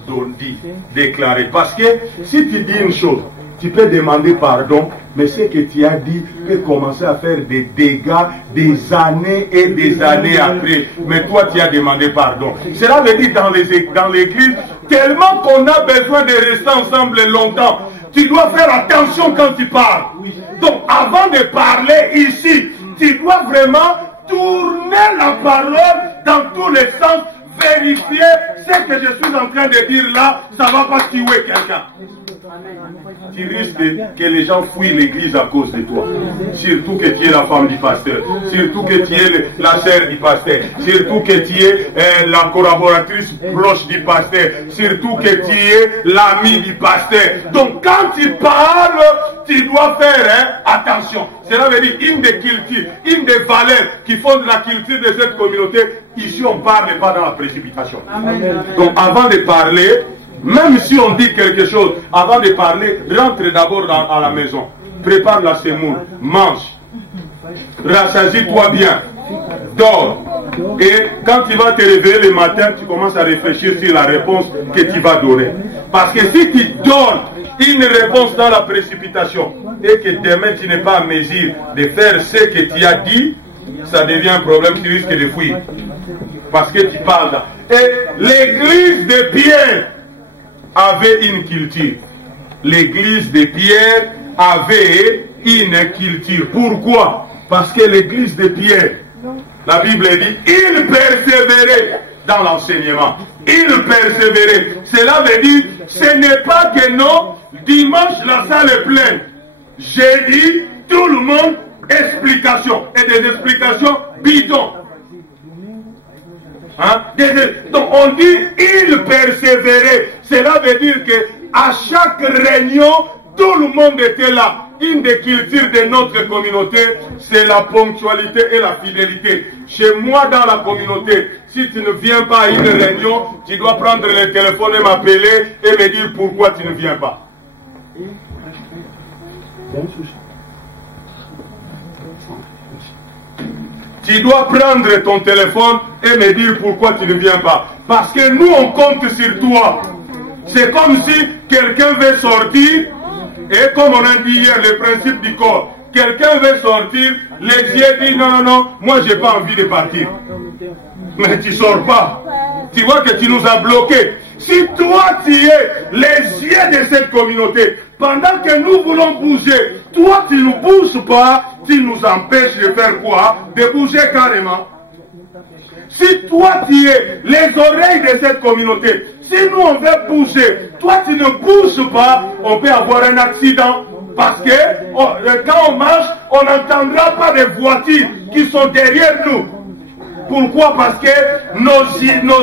déclarée. Parce que si tu dis une chose, tu peux demander pardon, mais ce que tu as dit peut commencer à faire des dégâts des années et des années après. Mais toi, tu as demandé pardon. Cela veut dire dans l'église, tellement qu'on a besoin de rester ensemble longtemps, tu dois faire attention quand tu parles. Donc, avant de parler ici, tu dois vraiment tourner la parole dans tous les sens, vérifier ce que je suis en train de dire là, ça ne va pas tuer quelqu'un. Tu risques que les gens fuient l'église à cause de toi. Surtout que tu es la femme du pasteur. Surtout que tu es la sœur du pasteur. Surtout que tu es la collaboratrice proche du pasteur. Surtout que tu es l'ami du pasteur. Donc quand tu parles, tu dois faire attention. Cela veut dire une des cultures, une des valeurs qui font de la culture de cette communauté. Ici on ne parle pas dans la précipitation. Amen. Donc avant de parler, même si on dit quelque chose, avant de parler, rentre d'abord à la maison. Prépare la semoule, mange. Rassasie-toi bien. Dors. Et quand tu vas te réveiller le matin, tu commences à réfléchir sur la réponse que tu vas donner. Parce que si tu donnes une réponse dans la précipitation et que demain tu n'es pas en mesure de faire ce que tu as dit, ça devient un problème, tu risques de fuir. Parce que tu parles là. Et l'église de Pierre avait une culture. L'église de Pierre avait une culture. Pourquoi? Parce que l'église de Pierre, la Bible dit, il persévérait dans l'enseignement. Il persévérait. Cela veut dire, ce n'est pas que non, dimanche la salle est pleine. Jeudi, tout le monde, explication. Et des explications bidons. Hein? Donc on dit il persévérait. Cela veut dire que à chaque réunion, tout le monde était là. Une des cultures de notre communauté, c'est la ponctualité et la fidélité. Chez moi dans la communauté, si tu ne viens pas à une réunion, tu dois prendre le téléphone et m'appeler et me dire pourquoi tu ne viens pas. Tu dois prendre ton téléphone et me dire pourquoi tu ne viens pas. Parce que nous, on compte sur toi. C'est comme si quelqu'un veut sortir, et comme on a dit hier, le principe du corps. Quelqu'un veut sortir, les yeux disent non, non, non, moi j'ai pas envie de partir. Mais tu sors pas. Tu vois que tu nous as bloqués. Si toi tu es les yeux de cette communauté, pendant que nous voulons bouger, toi tu ne bouges pas, tu nous empêches de faire quoi? De bouger carrément. Si toi tu es les oreilles de cette communauté, si nous on veut bouger, toi tu ne bouges pas, on peut avoir un accident. Parce que quand on marche, on n'entendra pas des voitures qui sont derrière nous. Pourquoi? Parce que nos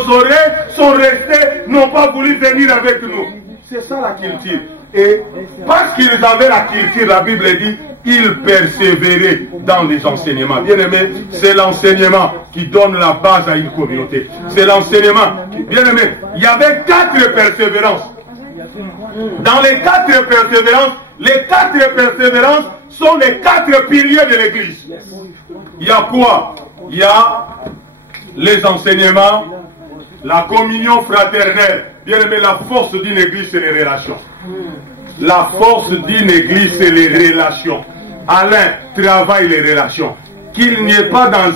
oreilles sont restées, n'ont pas voulu venir avec nous. C'est ça la culture. Et parce qu'ils avaient la culture, la Bible dit, ils persévéraient dans les enseignements. Bien aimé, c'est l'enseignement qui donne la base à une communauté. C'est l'enseignement. Bien aimé, il y avait 4 persévérances. Dans les 4 persévérances sont les 4 piliers de l'église. Il y a quoi? Il y a les enseignements, la communion fraternelle. Bien aimé, la force d'une église, c'est les relations. La force d'une église, c'est les relations. Alain travaille les relations. Qu'il n'y ait pas dans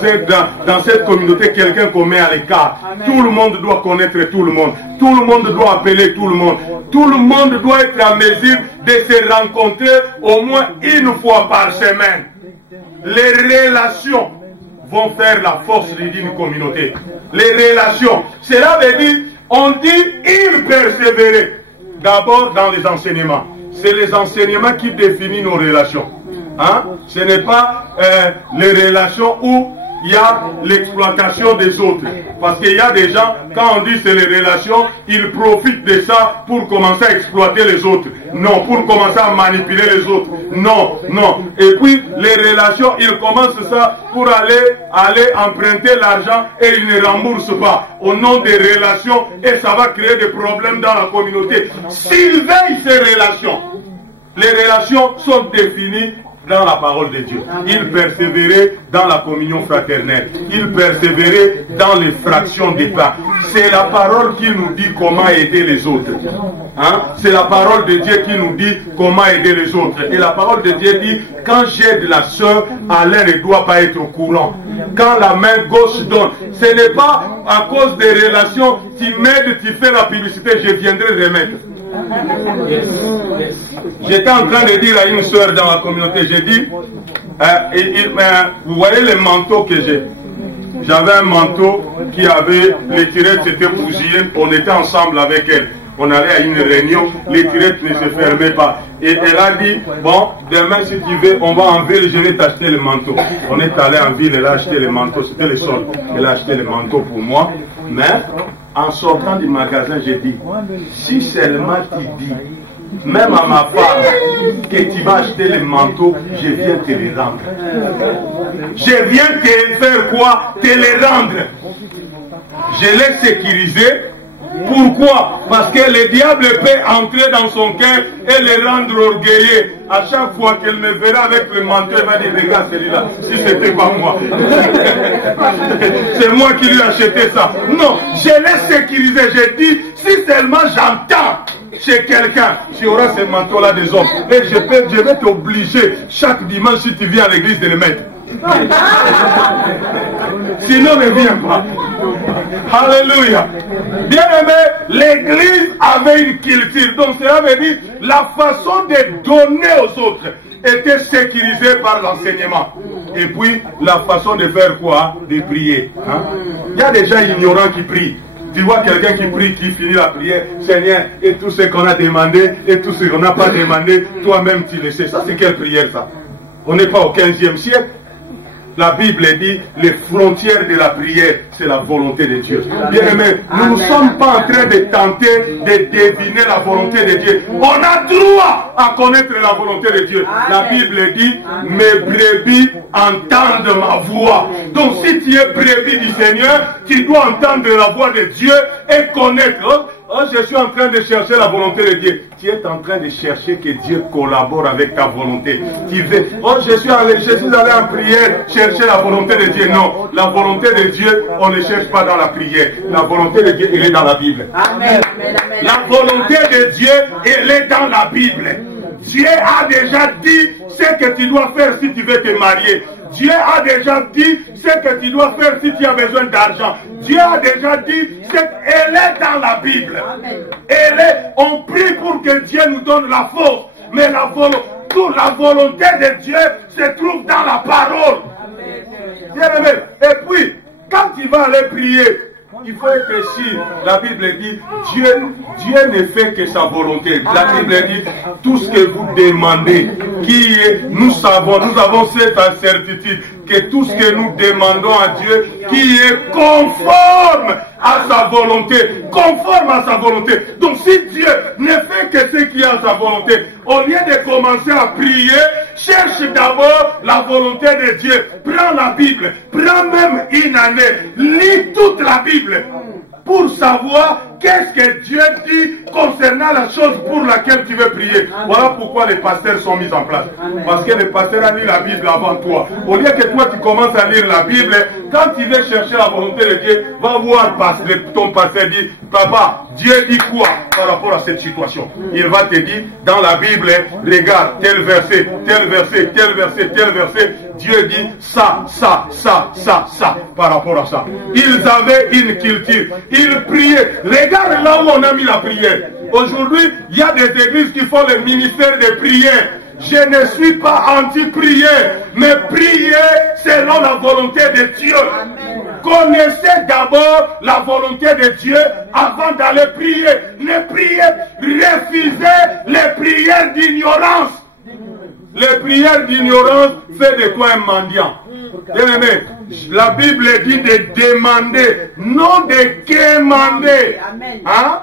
cette communauté quelqu'un qu'on met à l'écart. Tout le monde doit connaître tout le monde. Tout le monde doit appeler tout le monde. Tout le monde doit être en mesure de se rencontrer au moins une fois par semaine. Les relations vont faire la force d'une communauté. Les relations. Cela veut dire, on dit il persévérer. D'abord dans les enseignements. C'est les enseignements qui définissent nos relations. Hein? Ce n'est pas les relations où il y a l'exploitation des autres. Parce qu'il y a des gens, quand on dit c'est les relations, ils profitent de ça pour commencer à exploiter les autres. Non, pour commencer à manipuler les autres. Non, non. Et puis, les relations, ils commencent ça pour aller emprunter l'argent et ils ne remboursent pas. Au nom des relations, et ça va créer des problèmes dans la communauté. S'ils veillent ces relations, les relations sont définies dans la parole de Dieu. Il persévérait dans la communion fraternelle. Il persévérait dans les fractions des pains. C'est la parole qui nous dit comment aider les autres. Hein? C'est la parole de Dieu qui nous dit comment aider les autres. Et la parole de Dieu dit, quand j'aide la sœur, Alain ne doit pas être au courant. Quand la main gauche donne, ce n'est pas à cause des relations, tu m'aides, tu fais la publicité, je viendrai remettre. J'étais en train de dire à une soeur dans la communauté, j'ai dit, vous voyez les manteaux que j'ai. J'avais un manteau qui avait, les tirettes s'étaient bousillées, on était ensemble avec elle. On allait à une réunion, les tirettes ne se fermaient pas. Et elle a dit, bon, demain si tu veux, on va en ville, je vais t'acheter le manteau. On est allé en ville, elle a acheté le manteau, c'était le solde. Elle a acheté le manteau pour moi, mais en sortant du magasin, j'ai dit, si seulement tu dis, même à ma femme, que tu vas acheter le manteau, je viens te le rendre. Je viens te faire quoi? Te le rendre. Je l'ai sécurisé. Pourquoi? Parce que le diable peut entrer dans son cœur et le rendre orgueilleux. À chaque fois qu'elle me verra avec le manteau, elle va dire, regarde celui-là, si c'était pas moi. C'est moi qui lui ai acheté ça. Non, je l'ai sécurisé. J'ai dit, si seulement j'entends chez quelqu'un, tu auras ce manteau-là des hommes. Et je vais t'obliger chaque dimanche, si tu viens à l'église, de le mettre. Sinon, ne viens pas. Alléluia. Bien aimé, l'église avait une culture. Donc cela veut dire la façon de donner aux autres était sécurisée par l'enseignement. Et puis la façon de faire quoi? De prier. Hein? Il y a des gens ignorants qui prient. Tu vois quelqu'un qui prie, qui finit la prière, Seigneur, et tout ce qu'on a demandé, et tout ce qu'on n'a pas demandé, toi-même tu le sais. Ça c'est quelle prière ça? On n'est pas au 15e siècle. La Bible dit, les frontières de la prière, c'est la volonté de Dieu. Bien aimé, nous ne sommes pas en train de tenter de deviner la volonté de Dieu. On a droit à connaître la volonté de Dieu. La Bible dit, mes brebis entendent ma voix. Donc si tu es brebis du Seigneur, tu dois entendre la voix de Dieu et connaître. Oh, je suis en train de chercher la volonté de Dieu. Tu es en train de chercher que Dieu collabore avec ta volonté. Tu veux, oh, je suis allé en prière chercher la volonté de Dieu. Non, la volonté de Dieu, on ne cherche pas dans la prière. La volonté de Dieu, elle est dans la Bible. Amen. La volonté de Dieu, elle est dans la Bible. Dieu a déjà dit ce que tu dois faire si tu veux te marier. Dieu a déjà dit ce que tu dois faire si tu as besoin d'argent. Dieu a déjà dit elle est dans la Bible. On prie pour que Dieu nous donne la force. Mais la volonté de Dieu se trouve dans la parole. Bien-aimé. Et puis, quand tu vas aller prier, il faut être sûr. La Bible dit, Dieu ne fait que sa volonté. La Bible dit, tout ce que vous demandez, nous avons cette certitude que tout ce que nous demandons à Dieu, qui est conforme à sa volonté. Conforme à sa volonté. Donc si Dieu ne fait que ce qui est à sa volonté, au lieu de commencer à prier, cherche d'abord la volonté de Dieu. Prends la Bible. Prends même une année. Lis toute la Bible pour savoir qu'est-ce que Dieu dit concernant la chose pour laquelle tu veux prier. Voilà pourquoi les pasteurs sont mis en place. Parce que les pasteurs ont lu la Bible avant toi. Au lieu que toi tu commences à lire la Bible, quand tu veux chercher la volonté de Dieu, va voir ton pasteur dit, papa, Dieu dit quoi par rapport à cette situation? Il va te dire, dans la Bible, regarde, tel verset, tel verset, tel verset, tel verset, Dieu dit ça, par rapport à ça. Ils avaient une culture. Ils priaient. Regarde là où on a mis la prière. Aujourd'hui, il y a des églises qui font le ministère de prière. Je ne suis pas anti-prière, mais prier selon la volonté de Dieu. Amen. Connaissez d'abord la volonté de Dieu avant d'aller prier. Ne priez, refusez les prières d'ignorance. Les prières d'ignorance font de toi un mendiant. Bien-aimé, la Bible dit de demander, non de quémander. Hein?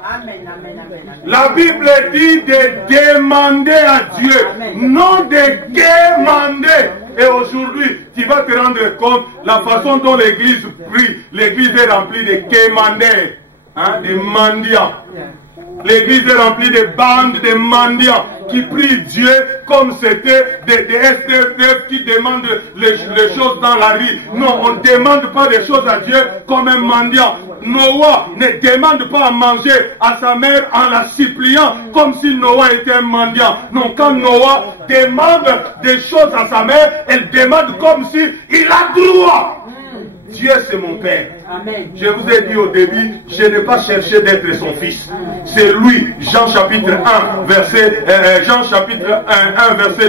La Bible dit de demander à Dieu, non de quémander. Et aujourd'hui, tu vas te rendre compte la façon dont l'église prie. L'église est remplie de quémandés, hein, de mendiants. L'église est remplie de bandes de mendiants qui prient Dieu comme c'était des SDF qui demandent les choses dans la rue. Non, on ne demande pas des choses à Dieu comme un mendiant. Noah ne demande pas à manger à sa mère en la suppliant comme si Noah était un mendiant. Non, quand Noah demande des choses à sa mère, elle demande comme si il a droit. Dieu c'est mon Père. Amen. Je vous ai dit au début, je n'ai pas cherché d'être son fils. C'est lui, Jean chapitre 1, verset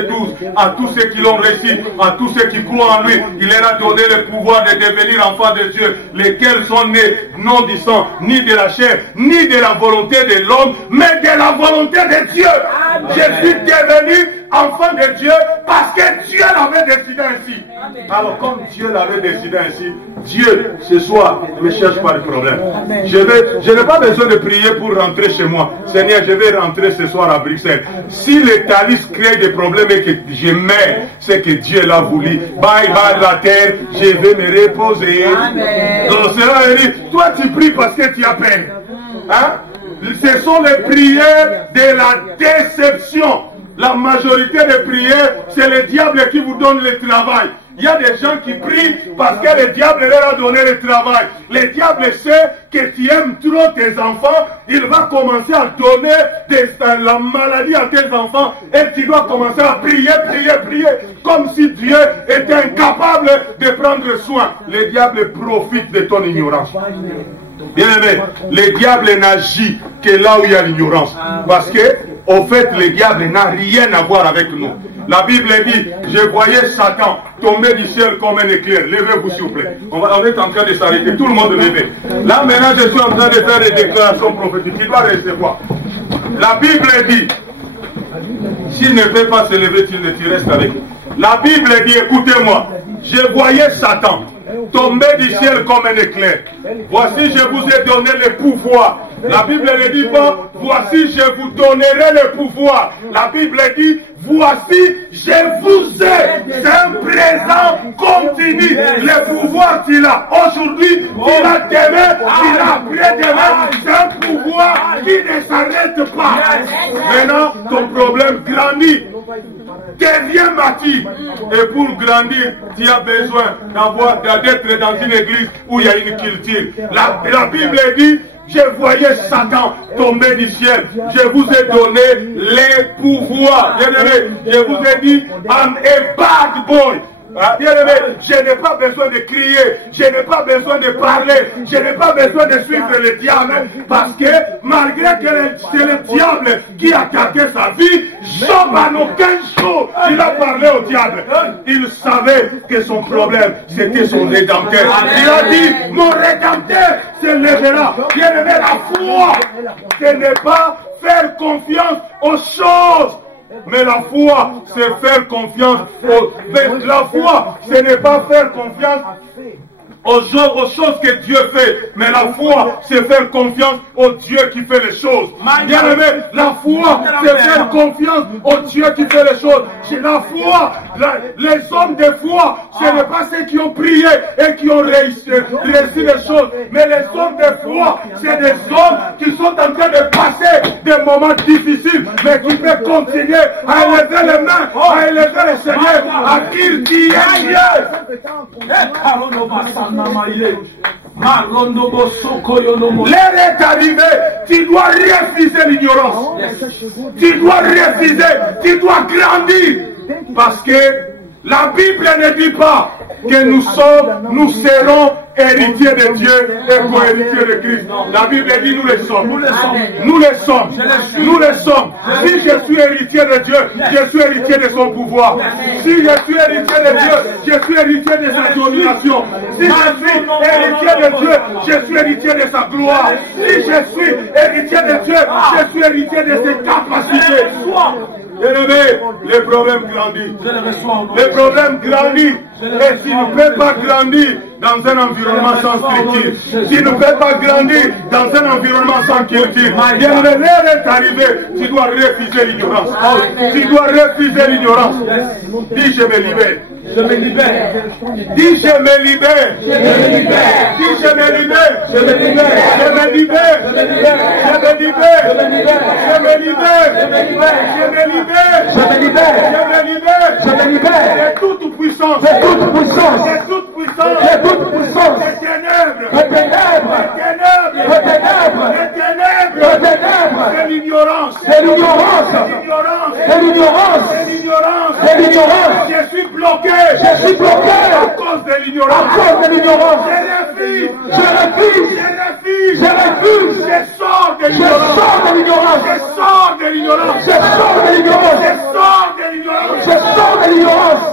12, à tous ceux qui l'ont reçu, à tous ceux qui croient en lui, il leur a donné le pouvoir de devenir enfants de Dieu, lesquels sont nés non du sang, ni de la chair, ni de la volonté de l'homme, mais de la volonté de Dieu. Amen. Je suis devenu enfant de Dieu parce que Dieu l'avait décidé ainsi. Amen. Alors comme Dieu l'avait décidé ainsi, Dieu ce soir ne me cherche pas de problème. Je n'ai pas besoin de prier pour rentrer chez moi. Seigneur, je vais rentrer ce soir à Bruxelles. Si les Thalys créent des problèmes et que je meurs, c'est que Dieu l'a voulu. Bye bye la terre, je vais me reposer. Amen. Donc cela veut dire, toi tu pries parce que tu as peur. Hein? Ce sont les prières de la déception. La majorité des prières, c'est le diable qui vous donne le travail. Il y a des gens qui prient parce que le diable leur a donné le travail. Le diable sait que tu aimes trop tes enfants, il va commencer à donner la maladie à tes enfants et tu dois commencer à prier, comme si Dieu était incapable de prendre soin. Le diable profite de ton ignorance. Bien aimé, le diable n'agit que là où il y a l'ignorance. Parce que, au fait, le diable n'a rien à voir avec nous. La Bible dit, je voyais Satan tomber du ciel comme un éclair. Levez-vous s'il vous plaît. On est en train de s'arrêter. Tout le monde levé. Là maintenant, je suis en train de faire des déclarations prophétiques. Il doit recevoir. La Bible dit, s'il ne peut pas se lever, tu restes avec lui. La Bible dit, écoutez-moi, je voyais Satan tomber du ciel comme un éclair. Voici, je vous ai donné le pouvoir. La Bible ne dit pas, voici, je vous donnerai le pouvoir. La Bible dit, voici, je vous ai. C'est un présent continu. Le pouvoir qu'il a aujourd'hui, qu'il a demain, qu'il a après-demain, c'est un pouvoir qui ne s'arrête pas. Maintenant, ton problème grandit. Deviens bâti. Et pour grandir, tu as besoin d'être dans une église où il y a une culture. La Bible dit, je voyais Satan tomber du ciel. Je vous ai donné les pouvoirs. Je vous ai dit, I'm a bad boy. Bien-aimé, je n'ai pas besoin de crier, je n'ai pas besoin de parler, je n'ai pas besoin de suivre le diable, parce que malgré que c'est le diable qui a gardé sa vie, Job en aucun jour il a parlé au diable. Il savait que son problème c'était son rédempteur. Il a dit, mon rédempteur se lèvera. Bien-aimé, la foi, ce n'est pas faire confiance aux choses. Mais la foi, c'est faire confiance la foi, ce n'est pas faire confiance aux choses que Dieu fait. Mais la foi, c'est faire confiance au Dieu qui fait les choses. Bien aimé, la foi, c'est faire confiance au Dieu qui fait les choses. La foi, les hommes de foi, ce n'est pas ceux qui ont prié et qui ont réussi les choses. Mais les hommes de foi, c'est des hommes qui sont en train de passer des moments difficiles, mais qui peuvent continuer à élever les mains, à élever le Seigneur, à dire qui est Dieu. L'heure est arrivée, tu dois refuser l'ignorance. Tu dois refuser, tu dois grandir. Parce que la Bible ne dit pas que nous serons héritiers de Dieu et co-héritiers de Christ. La Bible dit nous le sommes. Nous le sommes. Nous le sommes. Si je suis héritier de Dieu, je suis héritier de son pouvoir. Si je suis héritier de Dieu, je suis héritier de sa domination. Si je suis héritier de Dieu, je suis héritier de sa gloire. Si je suis héritier de Dieu, je suis héritier de ses capacités. Les problèmes grandissent. Les problèmes grandissent. Et si ne peut pas grandir dans un environnement sans structure, si ne peut pas grandir dans un environnement sans culture, bien l'heure est arrivée, tu dois refuser l'ignorance. Tu dois refuser l'ignorance. Dis je me libère. Je me libère. Dis je me libère. Je me libère. Dis je me libère. Je me libère. Je me libère. Je me libère. Je me libère. Je me libère. Je me libère. Je me libère. Je me libère. Je me libère. Je me libère. Je me libère. De toute puissance. De toute puissance. De toute puissance. De toute puissance. Des ténèbres. De ténèbres. Des ténèbres. De ténèbres. Des ténèbres. De ténèbres. De l'ignorance. C'est l'ignorance. L'ignorance. C'est l'ignorance. C'est l'ignorance. C'est l'ignorance. Je suis bloqué. Je suis bloqué à cause de à l'ignorance. cause de l'ignorance. Je refuse. Je refuse. Je refuse. Je refuse. Je sors de Je l'ignorance. sors de l'ignorance. Je sors de l'ignorance. Je sors de l'ignorance. Je sors de l'ignorance. Je sors de l'ignorance.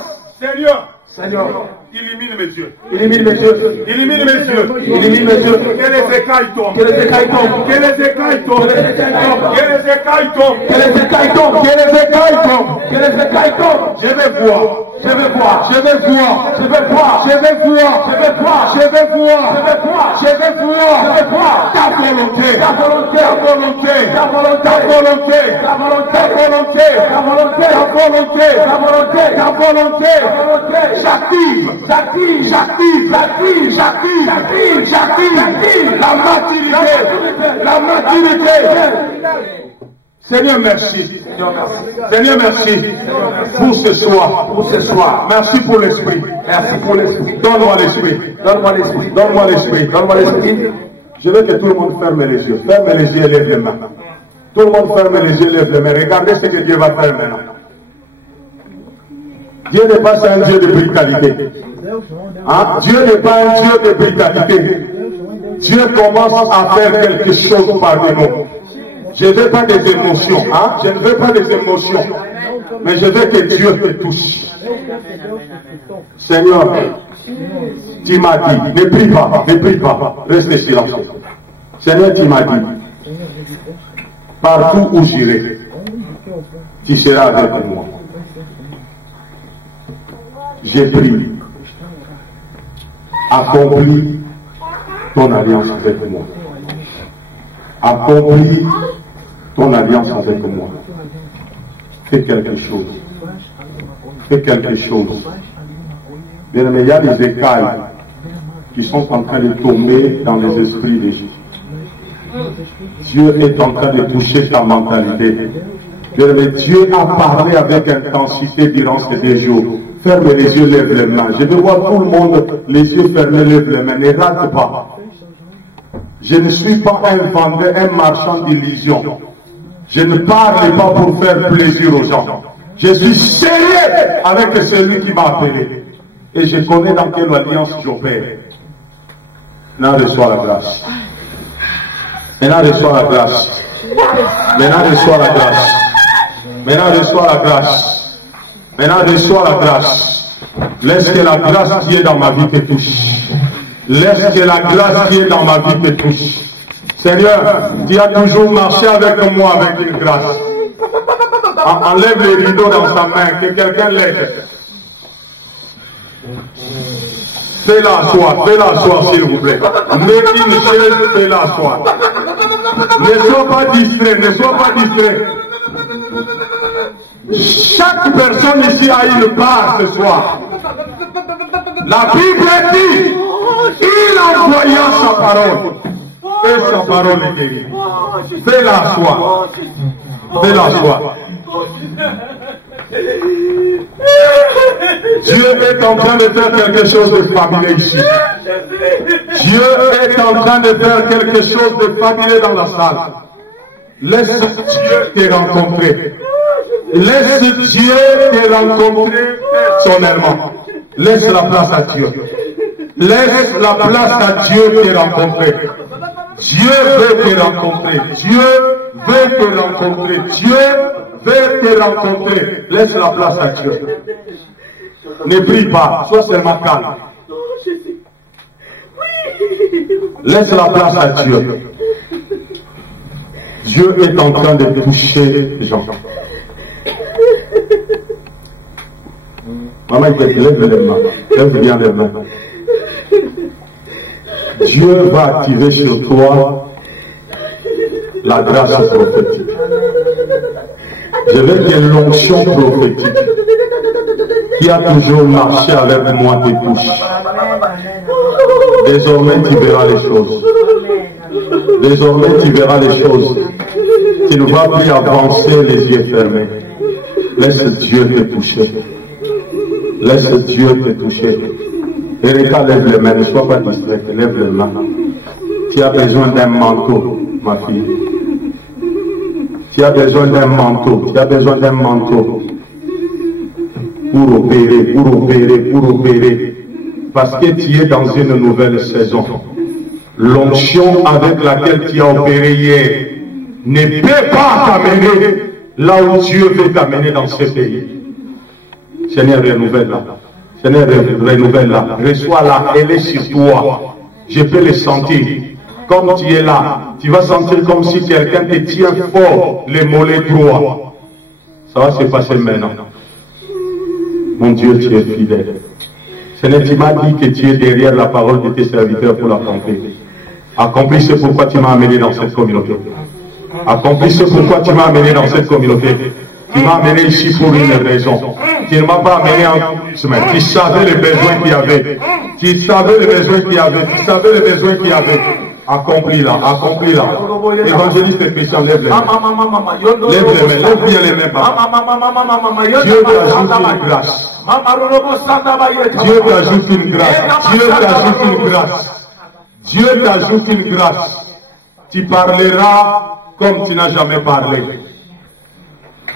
Seigneur, Seigneur, illumine mes yeux. illumine mes yeux. Illumine mes yeux. Illumine mes yeux. Que les écailles tombent. Que les écailles tombent. Que les écailles tombent. Que les écailles tombent. Que les écailles tombent. Que les écailles tombent. Que les écailles tombent. Que les écailles tombent. Je vais voir. Je vais voir. Je vais voir. Je vais voir. Je vais voir. Je vais voir. Je vais voir. Je vais voir. Je vais voir. Je vais voir. Ta volonté. Ta volonté. Ta volonté. Ta volonté. Ta volonté. Ta volonté. Ta volonté. Ta volonté. Ta volonté. Ta volonté. Ta volonté. Ta volonté. J'active. J'active. J'active. J'active. J'active. J'active. J'active. J'active. La maturité. La maturité. Seigneur, merci. Seigneur, merci pour ce soir. Pour ce soir. Merci pour l'esprit. Merci pour l'esprit. Donne-moi l'esprit. Donne-moi l'esprit. Donne-moi l'esprit. Donne-moi l'esprit. Je veux que tout le monde ferme les yeux. Ferme les yeux et lève les mains. Tout le monde ferme les yeux et lève les mains. Regardez ce que Dieu va faire maintenant. Dieu n'est pas un Dieu de brutalité. Hein? Dieu n'est pas un Dieu de brutalité. Dieu commence à faire quelque chose parmi nous. Je ne veux pas des émotions. Hein? Je ne veux pas des émotions. Mais je veux que Dieu te touche. Seigneur, tu m'as dit, ne prie pas, ne prie pas. Reste silencieux. Seigneur, tu m'as dit, partout où j'irai, tu seras avec moi. J'ai pris, accomplis ton alliance avec moi. Accomplis ton alliance avec moi. Fais quelque chose. Fais quelque chose. Bien, mais il y a des écailles qui sont en train de tomber dans les esprits d'Égypte. Dieu est en train de toucher ta mentalité. Bien, mais Dieu a parlé avec intensité durant ces 2 jours. Ferme les yeux, lève les mains. Je veux voir tout le monde, les yeux fermés, lève les mains. Ne rate pas. Je ne suis pas un vendeur, un marchand d'illusions. Je ne parle pas pour faire plaisir aux gens. Je suis sérieux avec celui qui m'a appelé. Et je connais dans quelle alliance j'opère. Maintenant, reçois la grâce. Maintenant, reçois la grâce. Maintenant, reçois la grâce. Maintenant, reçois la grâce. Maintenant, reçois la grâce. Laisse que la grâce qui est dans ma vie te touche. Laisse que la grâce qui est dans ma vie te touche. Seigneur, tu as toujours marché avec moi avec une grâce. Enlève les rideaux dans sa main, que quelqu'un l'aide. Fais-la asseoir, s'il vous plaît. Mets une chaise, fais-la asseoir. Ne sois pas distrait, ne sois pas distrait. Chaque personne ici a une part ce soir. La Bible dit, il envoya sa parole. Et sa parole est guérie. Fais-la asseoir. Fais-la asseoir. Dieu est en train de faire quelque chose de fabuleux ici. Dieu est en train de faire quelque chose de fabuleux dans la salle. Laisse Dieu te rencontrer. Laisse Dieu te rencontrer personnellement. Laisse la place à Dieu. Laisse la place à Dieu te rencontrer. Dieu veut te rencontrer. Dieu veut te rencontrer. Dieu veut te rencontrer. Laisse la place à Dieu. Ne prie pas. Sois seulement calme. Laisse la place à Dieu. Dieu est en train de toucher les gens. Maman, il te lève les mains. Lève bien les mains. Dieu va activer sur toi la grâce prophétique. Je veux que l'onction prophétique qui a toujours marché avec moi te touche. Désormais, tu verras les choses. Désormais, tu verras les choses. Tu ne vas plus avancer les yeux fermés. Laisse Dieu te toucher. Laisse Dieu te toucher. Erika, lève les mains. Ne sois pas distrait. Lève les mains. Tu as besoin d'un manteau, ma fille. Tu as besoin d'un manteau. Tu as besoin d'un manteau. Pour opérer, pour opérer, pour opérer. Parce que tu es dans une nouvelle saison. L'onction avec laquelle tu as opéré hier ne peut pas t'amener là où Dieu veut t'amener dans ce pays. Seigneur, renouvelle-la. Seigneur, renouvelle-la. Reçois-la, elle est sur toi. Je peux le sentir. Comme tu es là, tu vas sentir comme si quelqu'un te tient fort les mollets droits. Ça va se passer maintenant. Mon Dieu, tu es fidèle. Seigneur, tu m'as dit que tu es derrière la parole de tes serviteurs pour l'accomplir. Accomplis ce pourquoi tu m'as amené dans cette communauté. Accomplis ce pourquoi tu m'as amené dans cette communauté. Tu m'as amené ici pour une raison. Tu ne m'as pas amené en semaine. Tu savais les besoins qu'il y avait. Tu savais les besoins qu'il y avait. Tu savais les besoins qu'il y avait. Accomplis-la, accomplis-la. Évangéliste Christian, lève les mains. Lève les mains, lève bien les mains, papa. Dieu t'ajoute une grâce. Dieu t'ajoute une grâce. Dieu t'ajoute une grâce. Dieu t'ajoute une grâce. Tu parleras comme tu n'as jamais parlé.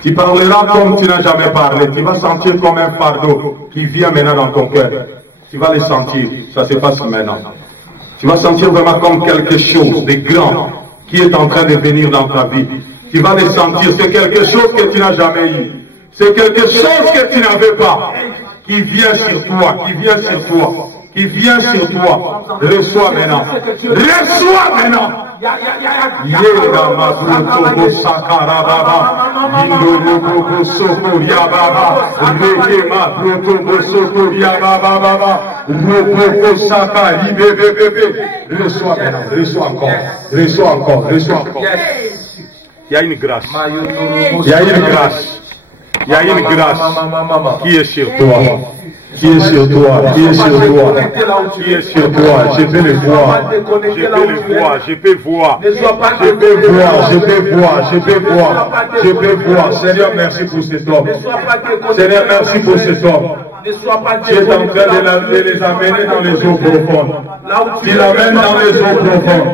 Tu parleras comme tu n'as jamais parlé. Tu vas sentir comme un fardeau qui vient maintenant dans ton cœur. Tu vas le sentir. Ça se passe maintenant. Tu vas sentir vraiment comme quelque chose de grand qui est en train de venir dans ta vie. Tu vas le sentir. C'est quelque chose que tu n'as jamais eu. C'est quelque chose que tu n'avais pas. Qui vient sur toi. Qui vient sur toi. Qui vient sur toi. Reçois maintenant. Reçois maintenant. Yeda mabroto sakara baba, indoro bobo sokoria baba, reke mabroto sokoria baba baba, robo sakari bébé bébé. Reçois maintenant, reçois encore, reçois encore, reçois encore. Il y a une grâce. Il y a une grâce. Il y a une grâce qui est sur toi. Qui est sur toi, qui est sur toi, qui est sur toi, je peux le voir, je peux le voir, je peux voir, je peux voir, je peux voir, je peux voir, je peux voir. Seigneur, merci pour cet homme. Seigneur, merci pour cet homme. Tu es en train de les amener dans les eaux profondes. Tu l'amènes dans les eaux profondes.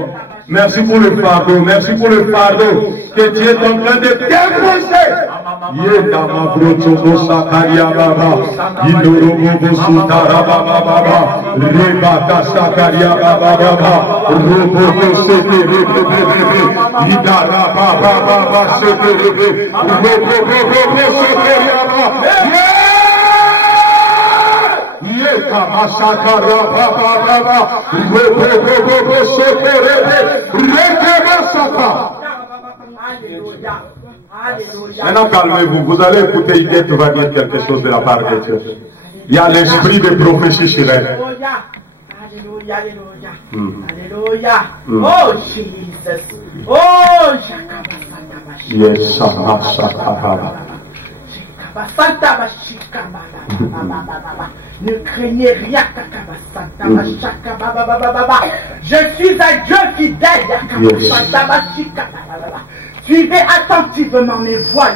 Merci pour le fardeau, merci pour le fardeau que tu es en train de déposer. Yeda mabroto sakaria baba, indoro bobo sutara baba baba, rebaka sakaria baba baba, robo sete rebe bebe, idara baba baba sete rebe, robo sete baba. Yeka masakara baba baba, robo sete rebe, rebe masaka. Maintenant, calmez-vous. Vous allez écouter, Yvette va dire quelque chose de la part de Dieu. Il y a l'esprit de prophétie sur elle. Alléluia, alléluia. Alléluia. Oh, Jesus. Oh, Yes, Sakara. Ne craignez rien, je suis un Dieu fidèle. Suivez attentivement mes voix.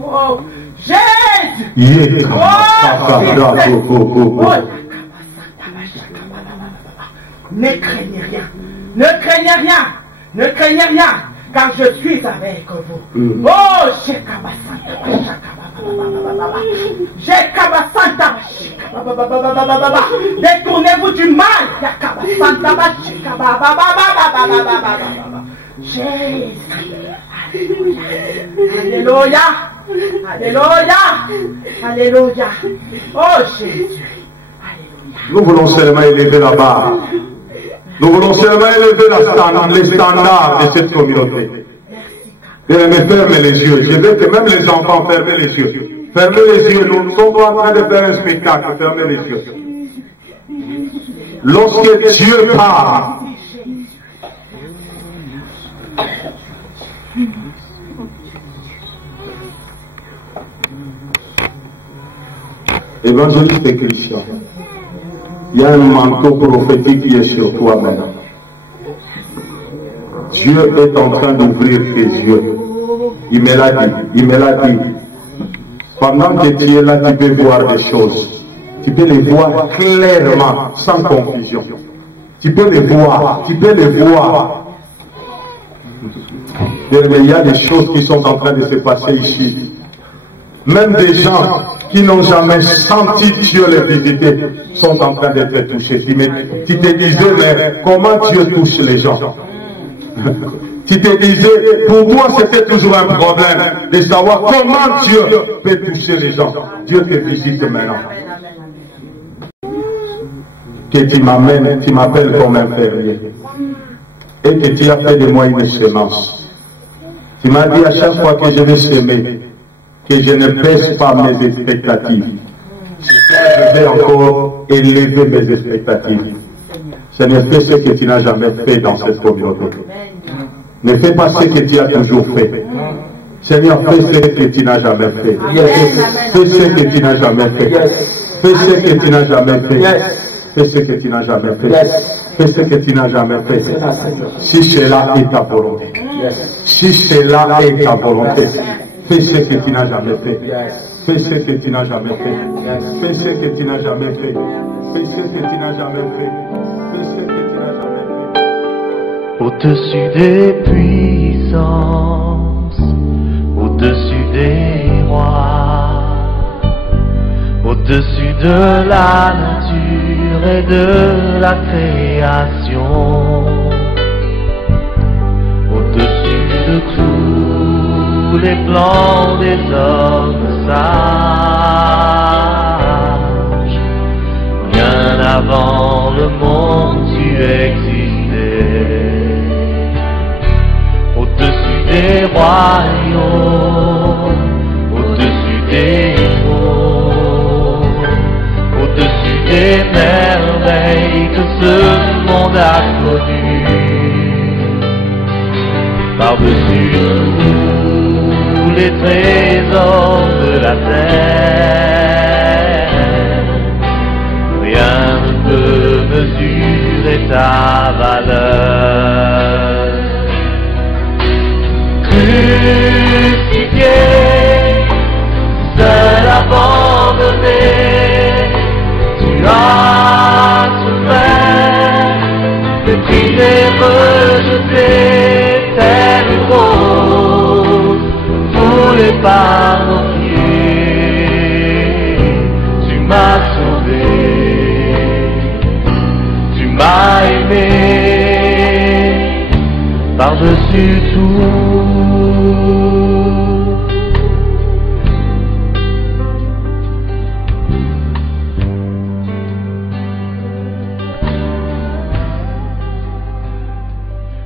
Oh, Jésus. Ne craignez rien. Ne craignez rien. Ne craignez rien. Car je suis avec vous. Oh, détournez-vous du mal. Jésus. Alléluia. Alléluia. Alléluia. Oh, Jésus. Alléluia. Nous voulons seulement élever la barre. Nous voulons seulement élever les standards de cette communauté. Bien-aimés, fermez les yeux. Je veux que même les enfants ferment les yeux. Fermez les yeux, nous ne sommes pas en train de faire un spectacle, fermez les yeux. Lorsque Dieu parle, évangéliste et Christian, il y a un manteau prophétique qui est sur toi maintenant. Dieu est en train d'ouvrir tes yeux. Il me l'a dit, il me l'a dit. Pendant que tu es là, tu peux voir des choses. Tu peux les voir clairement, sans confusion. Tu peux les voir, tu peux les voir. Mais il y a des choses qui sont en train de se passer ici. Même des gens qui n'ont jamais senti Dieu les visiter sont en train d'être touchés. Tu te disais, mais comment Dieu touche les gens? Tu te disais, pour moi c'était toujours un problème de savoir comment Dieu peut toucher les gens. Dieu te visite maintenant. Que tu m'amènes, tu m'appelles comme un fermier. Et que tu as fait de moi une semence. Tu m'as dit à chaque fois que je vais semer, que je ne baisse pas mes expectatives. Je vais encore élever mes expectatives. Seigneur, fais ce que tu n'as jamais fait dans cette communauté. Ne fais pas ce que tu as toujours fait. Seigneur, fais ce que tu n'as jamais fait. Fais ce que tu n'as jamais fait. Fais ce que tu n'as jamais fait. Fais ce que tu n'as jamais fait. Fais ce que tu n'as jamais fait. Si cela est ta volonté. Si cela est ta volonté. Fais ce que tu n'as jamais fait. Fais ce que tu n'as jamais fait. Fais ce que tu n'as jamais fait. Fais ce que tu n'as jamais fait. Fais ce que tu n'as jamais fait. Au-dessus des puissances, au-dessus des rois, au-dessus de la nature et de la création, au-dessus de tous les plans des hommes sages, bien avant le monde tu existais. Au-dessus des royaumes, au-dessus des monts, au-dessus des merveilles que ce monde a connues, par-dessus tous les trésors de la terre, rien ne peut mesurer ta valeur. Crucifié, seul abandonné, tu as souffert, méprisé, rejeté, tel une rose, foulée par nos pieds. Tu m'as sauvé, tu m'as aimé, par-dessus tout.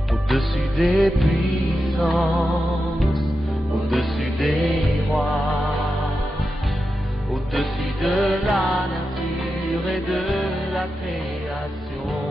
Au-dessus des puissances, au-dessus des rois, au-dessus de la nature et de la création.